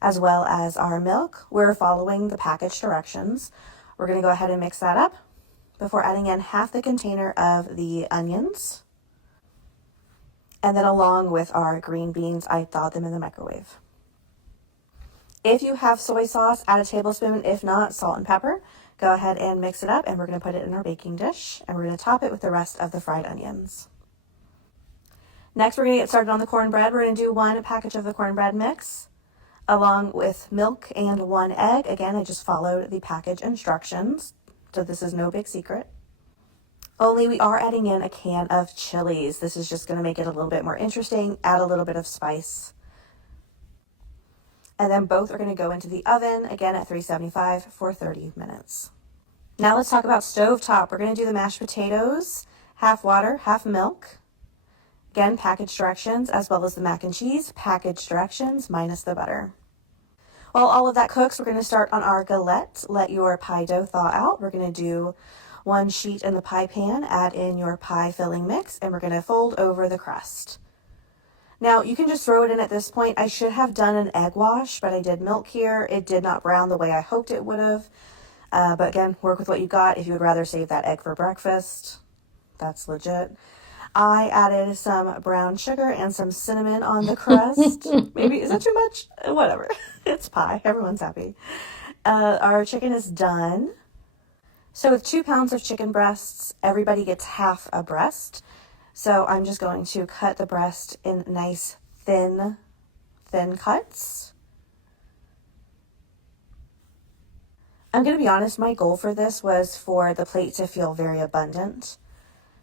as well as our milk. We're following the package directions. We're going to go ahead and mix that up before adding in half the container of the onions. And then along with our green beans, I thawed them in the microwave. If you have soy sauce, add a tablespoon. If not, salt and pepper. Go ahead and mix it up, and we're going to put it in our baking dish, and we're going to top it with the rest of the fried onions. Next, we're going to get started on the cornbread. We're going to do 1 package of the cornbread mix, along with milk and 1 egg. Again, I just followed the package instructions, so this is no big secret. Only we are adding in a can of chilies. This is just going to make it a little bit more interesting, add a little bit of spice. And then both are going to go into the oven, again at 375 for 30 minutes. Now let's talk about stovetop. We're going to do the mashed potatoes, half water, half milk. Again, package directions, as well as the mac and cheese, package directions minus the butter. While all of that cooks, we're going to start on our galette. Let your pie dough thaw out. We're going to do 1 sheet in the pie pan, add in your pie filling mix, and we're going to fold over the crust. Now, you can just throw it in at this point. I should have done an egg wash, but I did milk here. It did not brown the way I hoped it would have. But again, work with what you got if you would rather save that egg for breakfast. That's legit. I added some brown sugar and some cinnamon on the crust. Maybe, is that too much? Whatever. It's pie. Everyone's happy. Our chicken is done. So with 2 pounds of chicken breasts, everybody gets half a breast. So I'm just going to cut the breast in nice thin cuts. I'm going to be honest, my goal for this was for the plate to feel very abundant.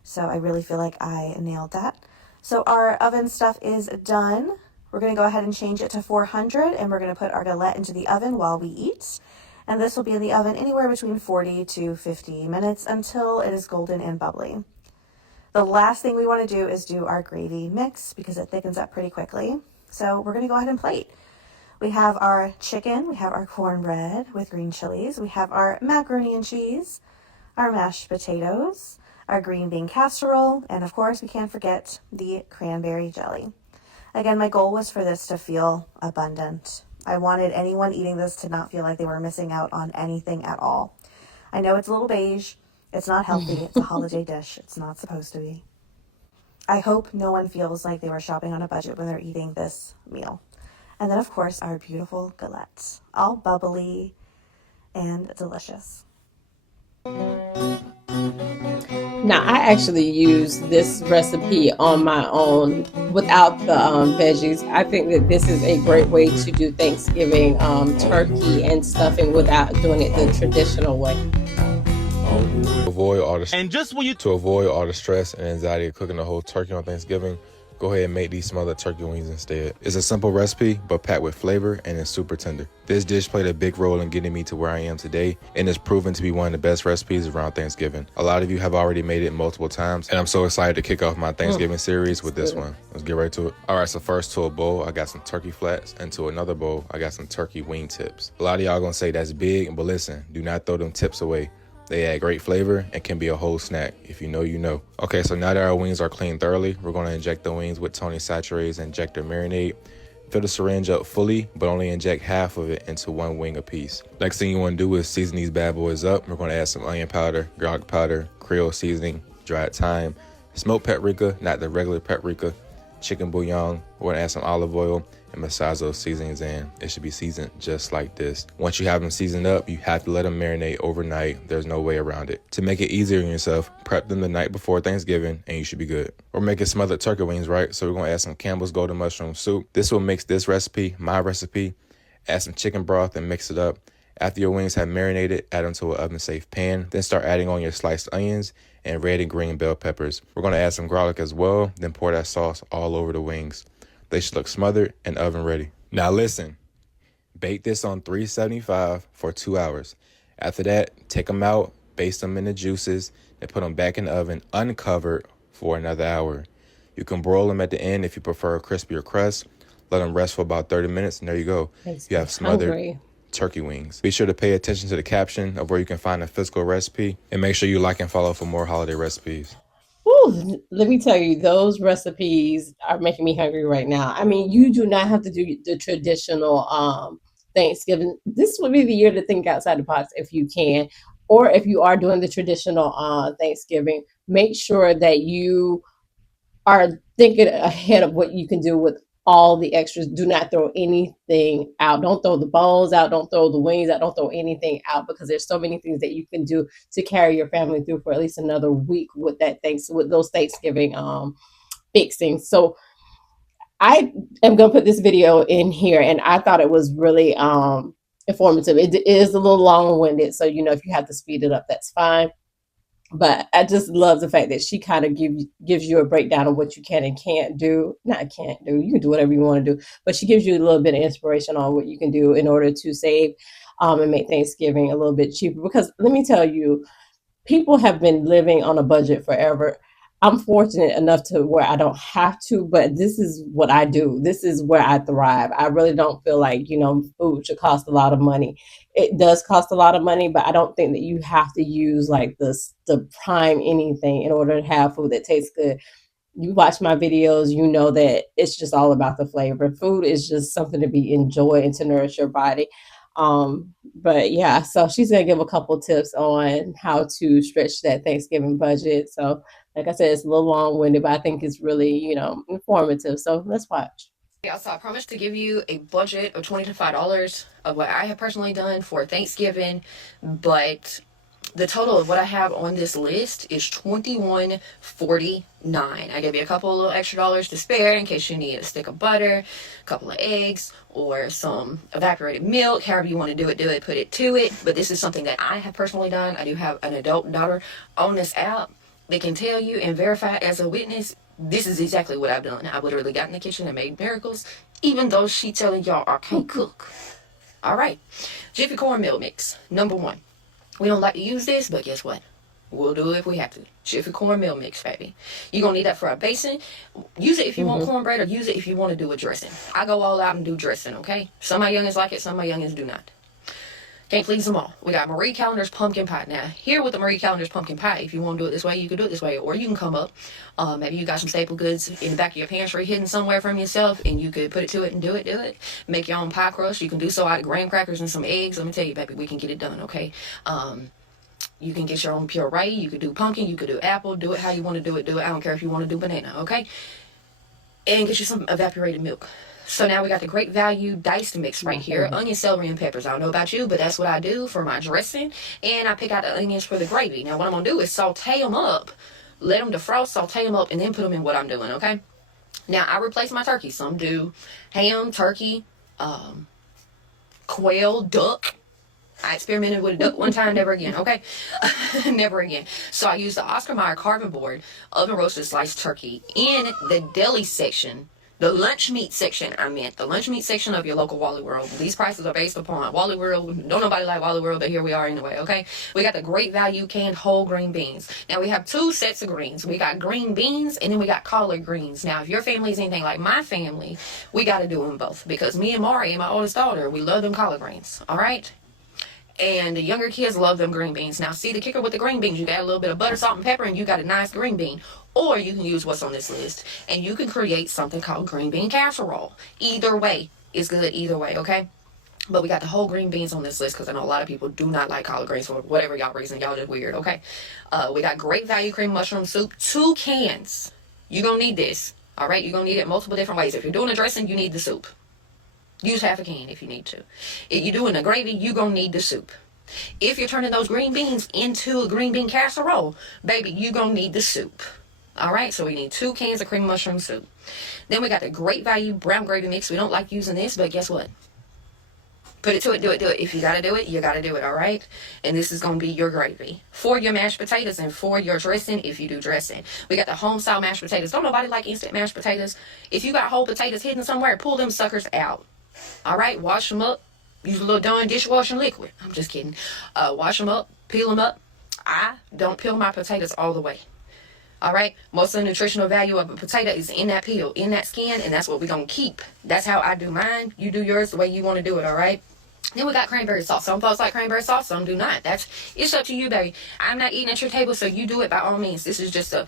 So I really feel like I nailed that. So our oven stuff is done. We're going to go ahead and change it to 400, and we're going to put our galette into the oven while we eat. And this will be in the oven anywhere between 40 to 50 minutes until it is golden and bubbly. The last thing we want to do is do our gravy mix because it thickens up pretty quickly. So we're going to go ahead and plate. We have our chicken, we have our cornbread with green chilies, we have our macaroni and cheese, our mashed potatoes, our green bean casserole, and of course we can't forget the cranberry jelly. Again, my goal was for this to feel abundant. I wanted anyone eating this to not feel like they were missing out on anything at all. I know it's a little beige, it's not healthy, it's a holiday dish, it's not supposed to be. I hope no one feels like they were shopping on a budget when they're eating this meal. And then, of course, our beautiful galettes, all bubbly and delicious. Now, I actually use this recipe on my own without the veggies. I think that this is a great way to do Thanksgiving turkey and stuffing without doing it the traditional way. Avoid all the stress and anxiety of cooking a whole turkey on Thanksgiving, go ahead and make these smothered turkey wings instead. It's a simple recipe, but packed with flavor and it's super tender. This dish played a big role in getting me to where I am today, and it's proven to be one of the best recipes around Thanksgiving. A lot of you have already made it multiple times, and I'm so excited to kick off my Thanksgiving series with this one. Let's get right to it. All right, so first to a bowl, I got some turkey flats, and to another bowl, I got some turkey wing tips. A lot of y'all gonna say that's big, but listen, do not throw them tips away. They add great flavor and can be a whole snack. If you know, you know. Okay, so now that our wings are cleaned thoroughly, we're going to inject the wings with Tony Chachere's injector marinade. Fill the syringe up fully, but only inject half of it into one wing apiece. Next thing you want to do is season these bad boys up. We're going to add some onion powder, garlic powder, Creole seasoning, dried thyme, smoked paprika, not the regular paprika, chicken bouillon. We're going to add some olive oil and massage those seasonings in. It should be seasoned just like this. Once you have them seasoned up, you have to let them marinate overnight. There's no way around it. To make it easier on yourself, prep them the night before Thanksgiving and you should be good. We're making smothered turkey wings, right? So we're gonna add some Campbell's Golden Mushroom Soup. This will mix this recipe, my recipe. Add some chicken broth and mix it up. After your wings have marinated, add them to an oven-safe pan. Then start adding on your sliced onions and red and green bell peppers. We're gonna add some garlic as well, then pour that sauce all over the wings. They should look smothered and oven ready. Now listen, bake this on 375 for 2 hours. After that, take them out, baste them in the juices, and put them back in the oven uncovered for another hour. You can broil them at the end if you prefer a crispier crust. Let them rest for about 30 minutes, and there you go. You have smothered turkey wings. Be sure to pay attention to the caption of where you can find a physical recipe, and make sure you like and follow for more holiday recipes. Ooh, let me tell you, those recipes are making me hungry right now. I mean, you do not have to do the traditional Thanksgiving. This would be the year to think outside the box if you can. Or if you are doing the traditional Thanksgiving, make sure that you are thinking ahead of what you can do with all the extras. Do not throw anything out. Don't throw the bones out. Don't throw the wings out. Don't throw anything out, because there's so many things that you can do to carry your family through for at least another week with those Thanksgiving fixings. So I am going to put this video in here, and I thought it was really informative. It is a little long-winded, so if you have to speed it up, that's fine. But I just love the fact that she kind of gives you a breakdown of what you can and can't do. Not can't do. You can do whatever you want to do. But she gives you a little bit of inspiration on what you can do in order to save and make Thanksgiving a little bit cheaper. Because let me tell you, people have been living on a budget forever. I'm fortunate enough to where I don't have to, but this is what I do. This is where I thrive. I really don't feel like, food should cost a lot of money. It does cost a lot of money, but I don't think that you have to use like the prime anything in order to have food that tastes good. You watch my videos, you know that it's just all about the flavor. Food is just something to be enjoyed and to nourish your body. But yeah, so she's gonna give a couple tips on how to stretch that Thanksgiving budget. So like I said, it's a little long-winded, but I think it's really, informative. So let's watch. Yeah, so I promised to give you a budget of $25 of what I have personally done for Thanksgiving, but the total of what I have on this list is $21.49. I gave you a couple of little extra dollars to spare in case you need a stick of butter, a couple of eggs, or some evaporated milk. However you want to do it, put it to it. But this is something that I have personally done. I do have an adult daughter on this app that can tell you and verify as a witness, this is exactly what I've done. I literally got in the kitchen and made miracles, even though she telling y'all I can't cook. All right. Jiffy cornmeal mix, number 1. We don't like to use this, but guess what? We'll do it if we have to. Jiffy cornmeal mix, baby. You're going to need that for a basin. Use it if you want cornbread, or use it if you want to do a dressing. I go all out and do dressing, okay? Some of my youngins like it, some of my youngins do not. Can't please them all. We got Marie Callender's pumpkin pie. Now, here with the Marie Callender's pumpkin pie, if you want to do it this way, you can do it this way. Or you can come up. Maybe you got some staple goods in the back of your pantry hidden somewhere from yourself, and you could put it to it and do it. Make your own pie crust. You can do so out of graham crackers and some eggs. Let me tell you, baby, we can get it done, okay? You can get your own puree. You could do pumpkin. You could do apple. Do it how you want to do it. I don't care if you want to do banana, okay? And get you some evaporated milk. So now we got the Great Value diced mix right here. Onion, celery, and peppers. I don't know about you, but that's what I do for my dressing. And I pick out the onions for the gravy. Now what I'm going to do is saute them up. Let them defrost, saute them up, and then put them in what I'm doing, okay? Now I replace my turkey. Some do ham, turkey, quail, duck. I experimented with a duck one time, never again, okay? Never again. So I used the Oscar Mayer carving board oven roasted sliced turkey in the deli section. The lunch meat section, the lunch meat section of your local Wally World. These prices are based upon Wally World. Don't nobody like Wally World, but here we are anyway, okay? We got the Great Value canned whole green beans. Now, we have 2 sets of greens. We got green beans, and then we got collard greens. Now, if your family is anything like my family, we got to do them both. Because me and Mari and my oldest daughter, we love them collard greens, all right? And the younger kids love them green beans. Now, see, the kicker with the green beans, you got a little bit of butter, salt, and pepper, and you got a nice green bean. Or you can use what's on this list, and you can create something called green bean casserole. Either way is good, either way, okay? But we got the whole green beans on this list because I know a lot of people do not like collard greens for whatever y'all reason. Y'all just weird, okay? We got Great Value cream mushroom soup, 2 cans. You're going to need this, all right? You're going to need it multiple different ways. If you're doing a dressing, you need the soup. Use half a can if you need to. If you're doing a gravy, you're going to need the soup. If you're turning those green beans into a green bean casserole, baby, you're going to need the soup. All right, so we need 2 cans of cream mushroom soup. Then we got the Great Value brown gravy mix. We don't like using this, but guess what? Put it to it, do it. If you got to do it, you got to do it, all right? And this is going to be your gravy for your mashed potatoes and for your dressing if you do dressing. We got the home-style mashed potatoes. Don't nobody like instant mashed potatoes. If you got whole potatoes hidden somewhere, pull them suckers out. All right, wash them up. Use a little darn dishwashing liquid. I'm just kidding. Wash them up, peel them up. I don't peel my potatoes all the way. All right, most of the nutritional value of a potato is in that peel, in that skin, and that's what we're going to keep. That's how I do mine. You do yours the way you want to do it, all right? Then we got cranberry sauce. Some folks like cranberry sauce, some do not. It's up to you, baby. I'm not eating at your table, so you do it by all means. This is just a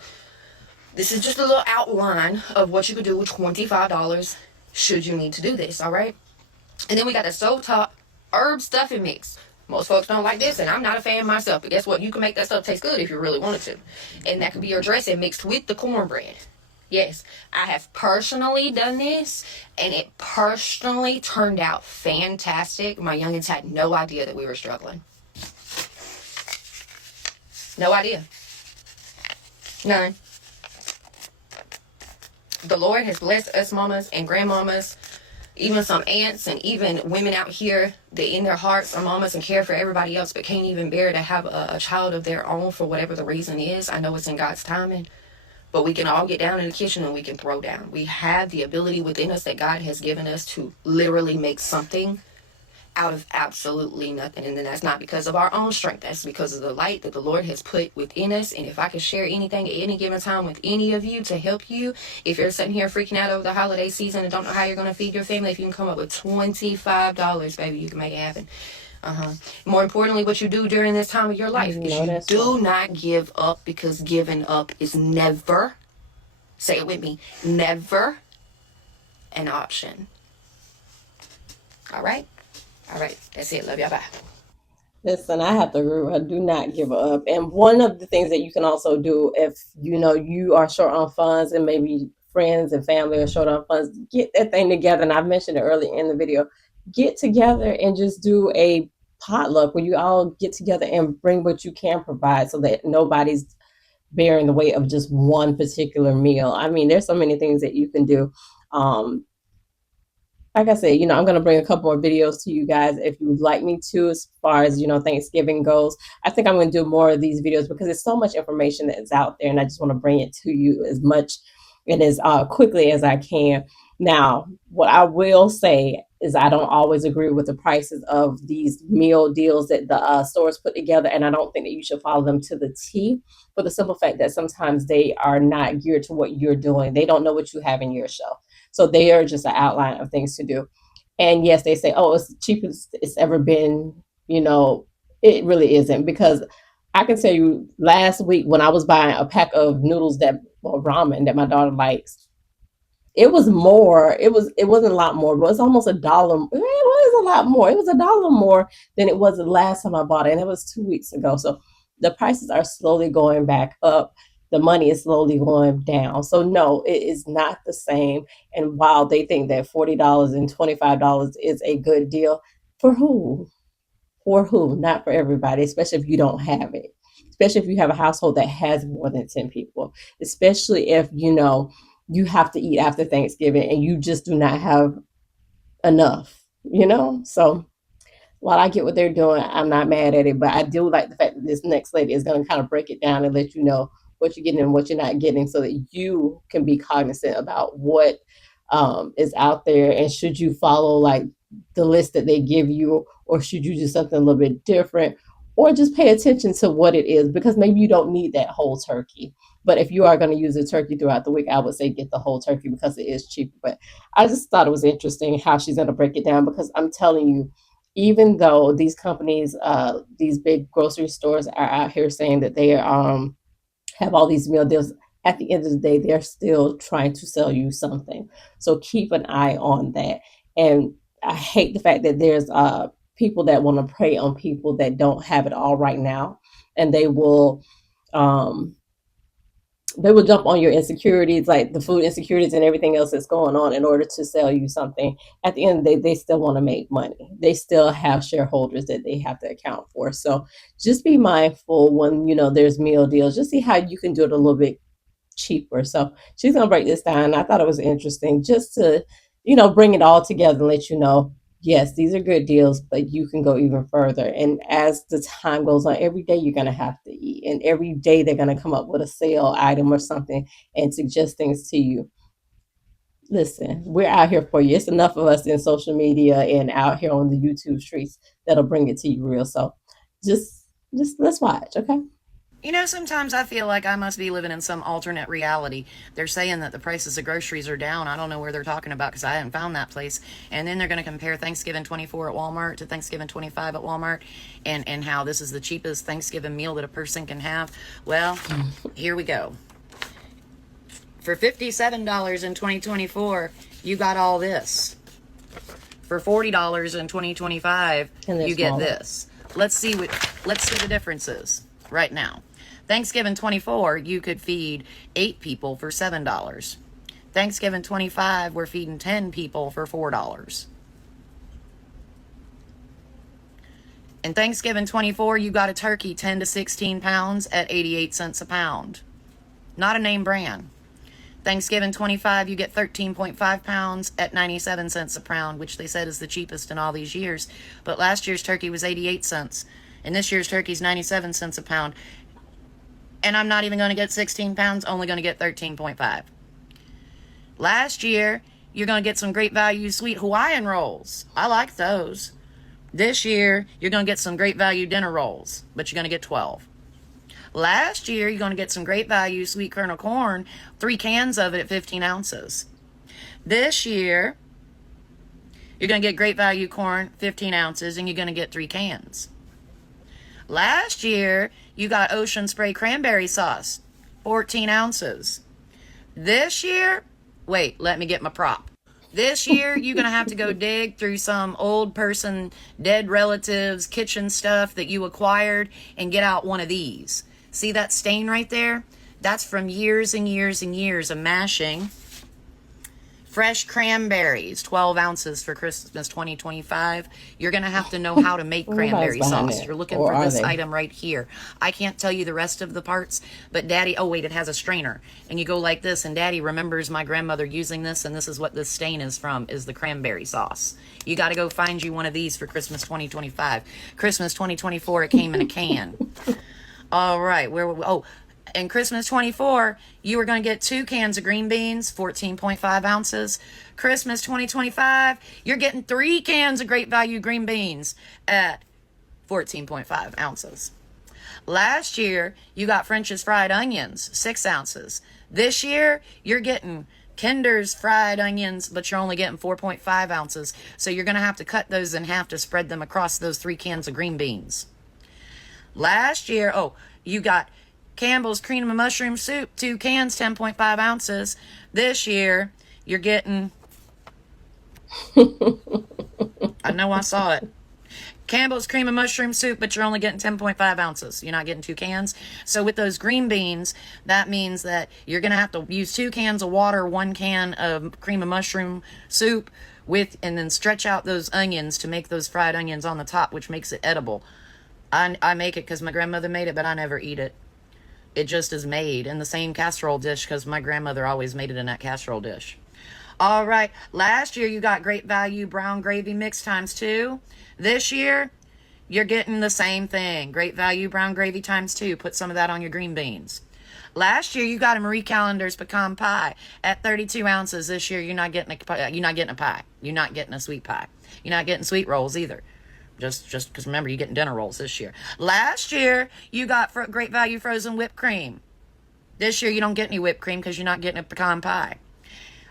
little outline of what you could do with $25 should you need to do this, all right? And then we got the stovetop herb stuffing mix. Most folks don't like this, and I'm not a fan myself. But guess what? You can make that stuff taste good if you really wanted to. And that could be your dressing mixed with the cornbread. Yes, I have personally done this, and it personally turned out fantastic. My youngins had no idea that we were struggling. No idea. None. The Lord has blessed us mamas and grandmamas, even some aunts and even women out here that in their hearts are mamas and care for everybody else but can't even bear to have a child of their own for whatever the reason is. I know it's in God's timing, but we can all get down in the kitchen and we can throw down. We have the ability within us that God has given us to literally make something out of absolutely nothing. And then that's not because of our own strength. That's because of the light that the Lord has put within us. And if I could share anything at any given time with any of you to help you, if you're sitting here freaking out over the holiday season and don't know how you're going to feed your family, if you can come up with $25, baby, you can make it happen. More importantly, what you do during this time of your life is you do not give up, because giving up is never, say it with me, never an option. All right? All right, that's it. Love y'all. Bye. Listen, I have to agree with her. Do not give up. And one of the things that you can also do if you know you are short on funds and maybe friends and family are short on funds, get that thing together. And I mentioned it earlier in the video. Get together and just do a potluck where you all get together and bring what you can provide so that nobody's bearing the weight of just one particular meal. I mean, there's so many things that you can do. Um, like I said, I'm going to bring a couple more videos to you guys if you would like me to, as far as, Thanksgiving goes. I think I'm going to do more of these videos because there's so much information that is out there, and I just want to bring it to you as much and as quickly as I can. Now, what I will say is I don't always agree with the prices of these meal deals that the stores put together, and I don't think that you should follow them to the T for the simple fact that sometimes they are not geared to what you're doing. They don't know what you have in your shelf. So they are just an outline of things to do. And yes, they say, oh, it's the cheapest it's ever been. It really isn't, because I can tell you last week when I was buying a pack of noodles ramen that my daughter likes, it was more. It wasn't a lot more, but it's almost $1. It was a lot more. It was $1 more than it was the last time I bought it, and it was 2 weeks ago. So the prices are slowly going back up. The money is slowly going down. So no, it is not the same. And while they think that $40 and $25 is a good deal, for who? For who? Not for everybody, especially if you don't have it. Especially if you have a household that has more than 10 people. Especially if you have to eat after Thanksgiving and you just do not have enough. So while I get what they're doing, I'm not mad at it, but I do like the fact that this next lady is going to kind of break it down and let you know what you're getting and what you're not getting, so that you can be cognizant about what is out there, and should you follow like the list that they give you, or should you do something a little bit different, or just pay attention to what it is, because maybe you don't need that whole turkey. But if you are going to use a turkey throughout the week, I would say get the whole turkey because it is cheaper. But I just thought it was interesting how she's going to break it down, because I'm telling you, even though these companies, these big grocery stores are out here saying that they have all these meal deals, at the end of the day, they're still trying to sell you something. So keep an eye on that. And I hate the fact that there's people that want to prey on people that don't have it all right now, and um, they will jump on your insecurities, like the food insecurities and everything else that's going on, in order to sell you something. At the end of the day, they still want to make money. They still have shareholders that they have to account for. So just be mindful when, there's meal deals. Just see how you can do it a little bit cheaper. So she's going to break this down. I thought it was interesting just to, bring it all together and let you know, yes, these are good deals, but you can go even further. And as the time goes on, every day you're going to have to eat. And every day they're going to come up with a sale item or something and suggest things to you. Listen, we're out here for you. It's enough of us in social media and out here on the YouTube streets that'll bring it to you real. So just let's watch, okay? Sometimes I feel like I must be living in some alternate reality. They're saying that the prices of groceries are down. I don't know where they're talking about because I haven't found that place. And then they're going to compare Thanksgiving 24 at Walmart to Thanksgiving 25 at Walmart, and how this is the cheapest Thanksgiving meal that a person can have. Well, here we go. For $57 in 2024, you got all this. For $40 in 2025, you get this. Let's see the differences right now. Thanksgiving 24, you could feed 8 people for $7. Thanksgiving 25, we're feeding 10 people for $4. And Thanksgiving 24, you got a turkey 10 to 16 pounds at 88 cents a pound. Not a name brand. Thanksgiving 25, you get 13.5 pounds at 97 cents a pound, which they said is the cheapest in all these years. But last year's turkey was 88 cents. And this year's turkey is 97 cents a pound. And I'm not even going to get 16 pounds, only going to get 13.5. Last year, you're going to get some great value sweet Hawaiian rolls. I like those. This year, you're going to get some great value dinner rolls, but you're going to get 12. Last year, you're going to get some great value sweet kernel corn, 3 cans of it at 15 ounces. This year, you're going to get great value corn, 15 ounces, and you're going to get 3 cans. Last year, you got Ocean Spray cranberry sauce, 14 ounces. This year, wait, let me get my prop. This year, you're going to have to go dig through some old person, dead relatives, kitchen stuff that you acquired and get out one of these. See that stain right there? That's from years and years and years of mashing. Fresh cranberries, 12 ounces for Christmas 2025. You're going to have to know how to make cranberry sauce. You're looking for this item right here. I can't tell you the rest of the parts, but Daddy, oh wait, it has a strainer. And you go like this, and Daddy remembers my grandmother using this, and this is what this stain is from, is the cranberry sauce. You got to go find you one of these for Christmas 2025. Christmas 2024, it came in a can. All right, where were we? Oh, in Christmas 24, you were going to get 2 cans of green beans, 14.5 ounces. Christmas 2025, you're getting 3 cans of great value green beans at 14.5 ounces. Last year, you got French's fried onions, 6 ounces. This year, you're getting Kinder's fried onions, but you're only getting 4.5 ounces. So you're going to have to cut those in half to spread them across those 3 cans of green beans. Last year, oh, you got Campbell's cream of mushroom soup, 2 cans, 10.5 ounces. This year, you're getting... I know I saw it. Campbell's cream of mushroom soup, but you're only getting 10.5 ounces. You're not getting 2 cans. So with those green beans, that means that you're going to have to use 2 cans of water, 1 can of cream of mushroom soup, and then stretch out those onions to make those fried onions on the top, which makes it edible. I make it because my grandmother made it, but I never eat it. It just is made in the same casserole dish because my grandmother always made it in that casserole dish. All right. Last year, you got great value brown gravy mix ×2. This year, you're getting the same thing. Great value brown gravy ×2. Put some of that on your green beans. Last year, you got a Marie Callender's pecan pie at 32 ounces. This year, you're not getting a pie. You're not getting a sweet pie. You're not getting sweet rolls either. Just because remember, you're getting dinner rolls this year. Last year, you got great value frozen whipped cream. This year, you don't get any whipped cream because you're not getting a pecan pie.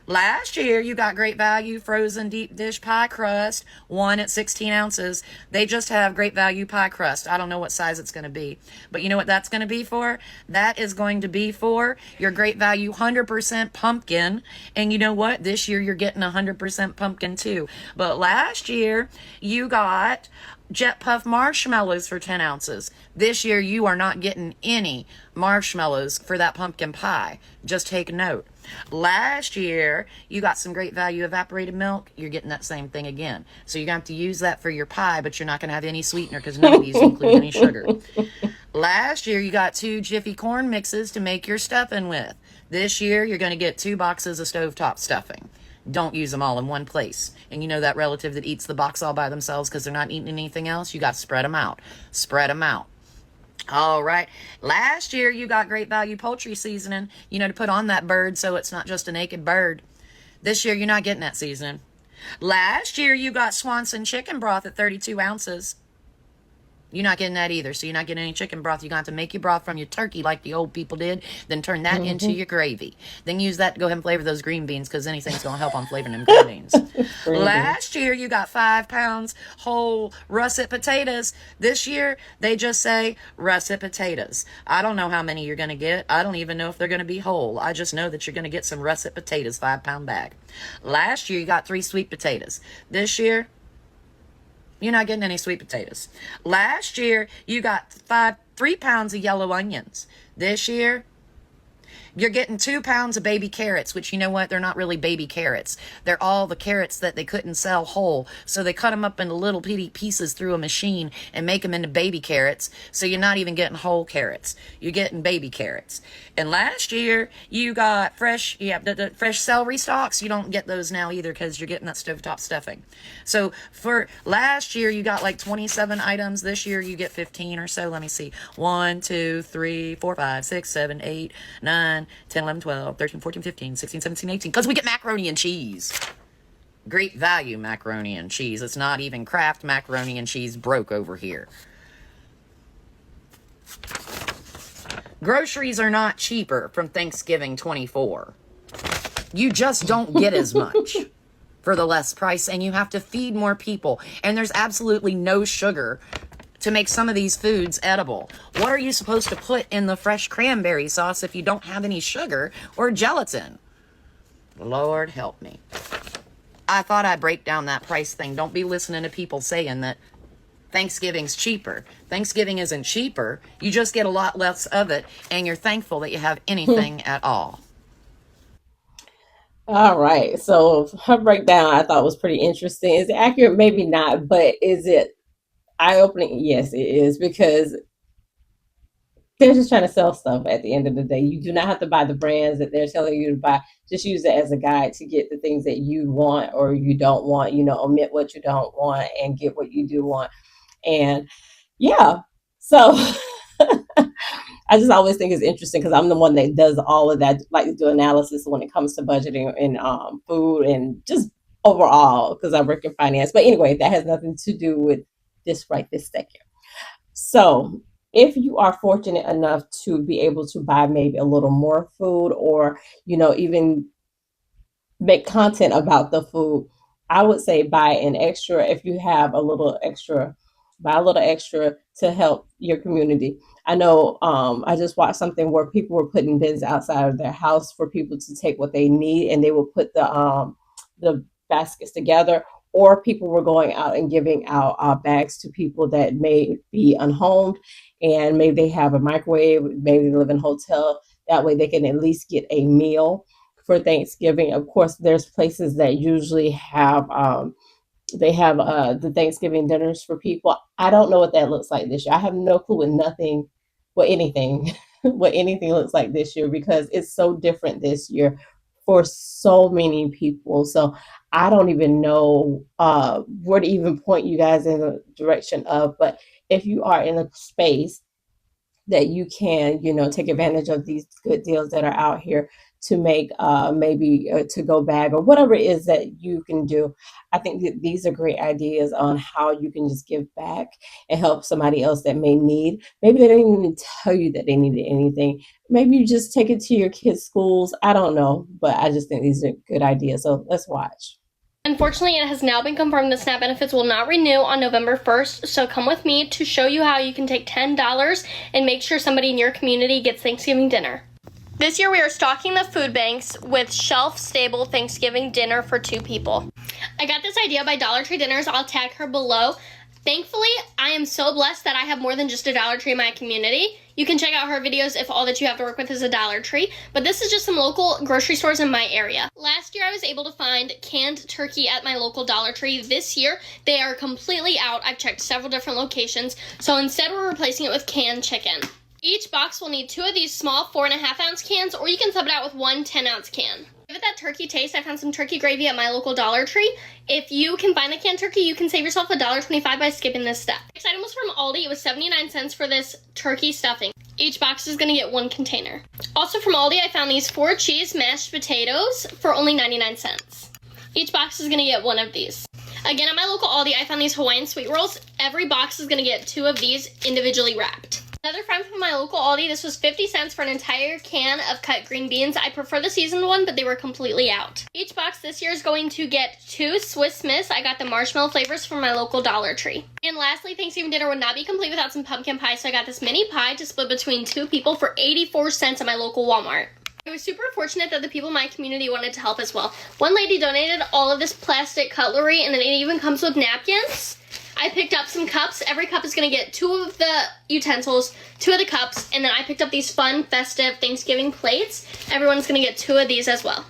Last year, you got great value frozen deep dish pie crust, 1 at 16 ounces. They just have great value pie crust. I don't know what size it's going to be. But you know what that's going to be for? That is going to be for your great value 100% pumpkin. And you know what? This year, you're getting 100% pumpkin too. But last year, you got Jet Puff marshmallows for 10 ounces. This year, you are not getting any marshmallows for that pumpkin pie. Just take note. Last year, you got some great value evaporated milk. You're getting that same thing again. So you're going to have to use that for your pie, but you're not going to have any sweetener because none of these include any sugar. Last year, you got 2 Jiffy corn mixes to make your stuffing with. This year, you're going to get 2 boxes of stovetop stuffing. Don't use them all in one place. And you know that relative that eats the box all by themselves because they're not eating anything else? You got to spread them out. Spread them out. All right. Last year, you got great value poultry seasoning, to put on that bird so it's not just a naked bird. This year, you're not getting that seasoning. Last year, you got Swanson chicken broth at 32 ounces. You're not getting that either, so you're not getting any chicken broth. You're going to have to make your broth from your turkey like the old people did, then turn that into your gravy. Then use that to go ahead and flavor those green beans because anything's going to help on flavoring them green beans. Last year, you got 5 pounds whole russet potatoes. This year, they just say russet potatoes. I don't know how many you're going to get. I don't even know if they're going to be whole. I just know that you're going to get some russet potatoes, 5-pound bag. Last year, you got 3 sweet potatoes. This year, you're not getting any sweet potatoes. Last year, you got 3 pounds of yellow onions. This year, you're getting 2 pounds of baby carrots, which you know what? They're not really baby carrots. They're all the carrots that they couldn't sell whole. So they cut them up into little bitty pieces through a machine and make them into baby carrots. So you're not even getting whole carrots. You're getting baby carrots. And last year, you got fresh celery stalks. You don't get those now either because you're getting that stovetop stuffing. So for last year, you got like 27 items. This year, you get 15 or so. Let me see. 1, 2, 3, 4, 5, 6, 7, 8, 9, 10, 11, 12, 13, 14, 15, 16, 17, 18. Because we get macaroni and cheese. Great value macaroni and cheese. It's not even Kraft macaroni and cheese broke over here. Groceries are not cheaper from Thanksgiving 24. You just don't get as much for the less price, and you have to feed more people. And there's absolutely no sugar to make some of these foods edible. What are you supposed to put in the fresh cranberry sauce if you don't have any sugar or gelatin? Lord help me. I thought I'd break down that price thing. Don't be listening to people saying that Thanksgiving's cheaper. Thanksgiving isn't cheaper. You just get a lot less of it, and you're thankful that you have anything at all. All right. So her breakdown I thought was pretty interesting. Is it accurate? Maybe not, but is it eye-opening? Yes, it is, because they're just trying to sell stuff at the end of the day. You do not have to buy the brands that they're telling you to buy. Just use it as a guide to get the things that you want or you don't want. Omit what you don't want and get what you do want. And yeah, so I just always think it's interesting because I'm the one that does all of that, like to do analysis when it comes to budgeting and food and just overall because I work in finance. But anyway, that has nothing to do with this right this second. So if you are fortunate enough to be able to buy maybe a little more food or, even make content about the food, I would say buy an extra. If you have a little extra, buy a little extra to help your community. I know I just watched something where people were putting bins outside of their house for people to take what they need, and they would put the baskets together, or people were going out and giving out bags to people that may be unhomed and maybe they have a microwave, maybe they live in a hotel. That way they can at least get a meal for Thanksgiving. Of course, there's places that usually have the Thanksgiving dinners for people. I don't know what that looks like this year. I have no clue what anything what anything looks like this year because it's so different this year for so many people. So I don't even know where to even point you guys in the direction of. But if you are in a space that you can, take advantage of these good deals that are out here to make maybe a to-go bag or whatever it is that you can do. I think that these are great ideas on how you can just give back and help somebody else that may need. Maybe they didn't even tell you that they needed anything. Maybe you just take it to your kids' schools. I don't know, but I just think these are good ideas. So let's watch. Unfortunately, it has now been confirmed that SNAP benefits will not renew on November 1st, so come with me to show you how you can take $10 and make sure somebody in your community gets Thanksgiving dinner. This year we are stocking the food banks with shelf-stable Thanksgiving dinner for 2 people. I got this idea by Dollar Tree Dinners. I'll tag her below. Thankfully, I am so blessed that I have more than just a Dollar Tree in my community. You can check out her videos if all that you have to work with is a Dollar Tree, but this is just some local grocery stores in my area. Last year, I was able to find canned turkey at my local Dollar Tree. This year, they are completely out. I've checked several different locations, so instead we're replacing it with canned chicken. Each box will need 2 of these small 4.5-ounce cans, or you can sub it out with 1 10-ounce can. Give it that turkey taste. I found some turkey gravy at my local Dollar Tree. If you can find the canned turkey, you can save yourself $1.25 by skipping this step. Next item was from Aldi. It was 79 cents for this turkey stuffing. Each box is going to get 1 container. Also from Aldi, I found these 4 cheese mashed potatoes for only 99 cents. Each box is going to get 1 of these. Again, at my local Aldi, I found these Hawaiian sweet rolls. Every box is going to get 2 of these individually wrapped. Another find from my local Aldi, this was 50 cents for an entire can of cut green beans. I prefer the seasoned one, but they were completely out. Each box this year is going to get 2 Swiss Miss. I got the marshmallow flavors from my local Dollar Tree. And lastly, Thanksgiving dinner would not be complete without some pumpkin pie, so I got this mini pie to split between 2 people for 84 cents at my local Walmart. I was super fortunate that the people in my community wanted to help as well. One lady donated all of this plastic cutlery, and then it even comes with napkins. I picked up some cups. Every cup is going to get 2 of the utensils, 2 of the cups, and then I picked up these fun, festive Thanksgiving plates. Everyone's going to get 2 of these as well.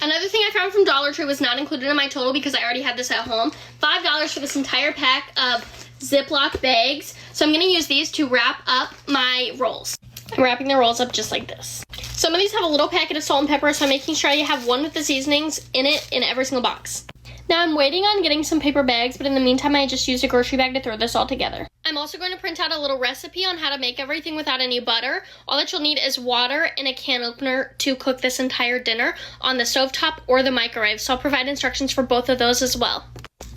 Another thing I found from Dollar Tree was not included in my total because I already had this at home. $5 for this entire pack of Ziploc bags. So I'm going to use these to wrap up my rolls. I'm wrapping the rolls up just like this. Some of these have a little packet of salt and pepper, so I'm making sure you have 1 with the seasonings in it in every single box. Now I'm waiting on getting some paper bags, but in the meantime I just used a grocery bag to throw this all together. I'm also going to print out a little recipe on how to make everything without any butter. All that you'll need is water and a can opener to cook this entire dinner on the stovetop or the microwave, so I'll provide instructions for both of those as well.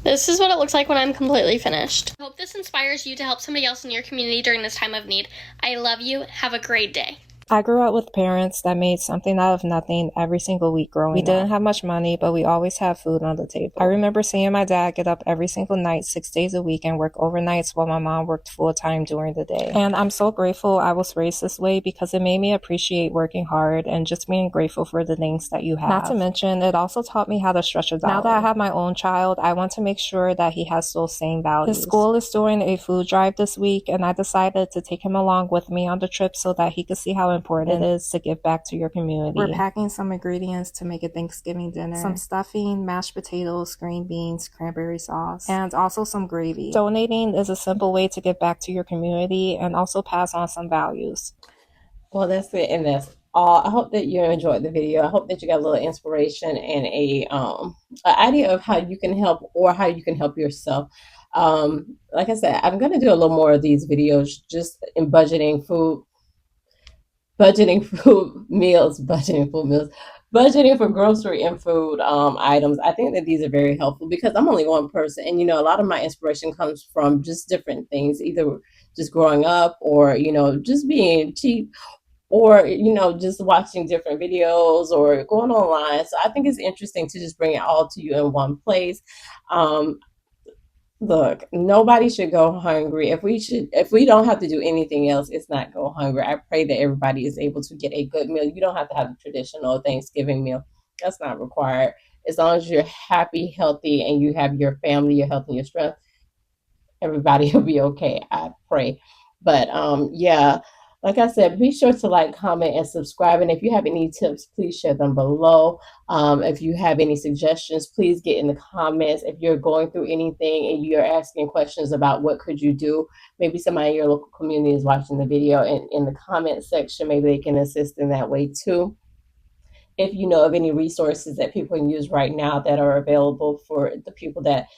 This is what it looks like when I'm completely finished. I hope this inspires you to help somebody else in your community during this time of need. I love you. Have a great day. I grew up with parents that made something out of nothing every single week growing up. We didn't have much money, but we always had food on the table. I remember seeing my dad get up every single night, 6 days a week, and work overnights while my mom worked full-time during the day. And I'm so grateful I was raised this way because it made me appreciate working hard and just being grateful for the things that you have. Not to mention, it also taught me how to stretch a dollar. Now that I have my own child, I want to make sure that he has those same values. His school is doing a food drive this week, and I decided to take him along with me on the trip so that he could see how important it is to give back to your community. We're packing some ingredients to make a Thanksgiving dinner. Some stuffing, mashed potatoes, green beans, cranberry sauce, and also some gravy. Donating is a simple way to give back to your community and also pass on some values. Well, that's it, and that's all. I hope that you enjoyed the video. I hope that you got a little inspiration and an idea of how you can help or how you can help yourself. Like I said, I'm gonna do a little more of these videos just in budgeting food meals, budgeting for grocery and food items. I think that these are very helpful because I'm only one person, and a lot of my inspiration comes from just different things, either just growing up or just being cheap or just watching different videos or going online. So I think it's interesting to just bring it all to you in one place. Look, nobody should go hungry. If we don't have to do anything else, it's not go hungry. I pray that everybody is able to get a good meal. You don't have to have the traditional Thanksgiving meal. That's not required. As long as you're happy, healthy, and you have your family, your health, and your strength, everybody will be okay. I pray. But yeah, like I said, be sure to like, comment, and subscribe. And if you have any tips, please share them below. If you have any suggestions, please get in the comments. If you're going through anything and you're asking questions about what could you do, maybe somebody in your local community is watching the video, and in the comment section, maybe they can assist in that way too. If you know of any resources that people can use right now that are available for the people that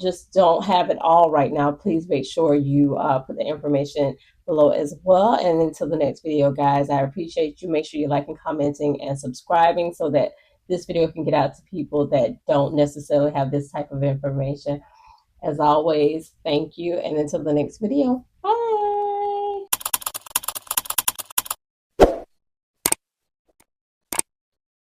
just don't have it all right now, please make sure you put the information below as well. And until the next video, guys, I appreciate you. Make sure you're liking, commenting, and subscribing so that this video can get out to people that don't necessarily have this type of information. As always, thank you, and until the next video.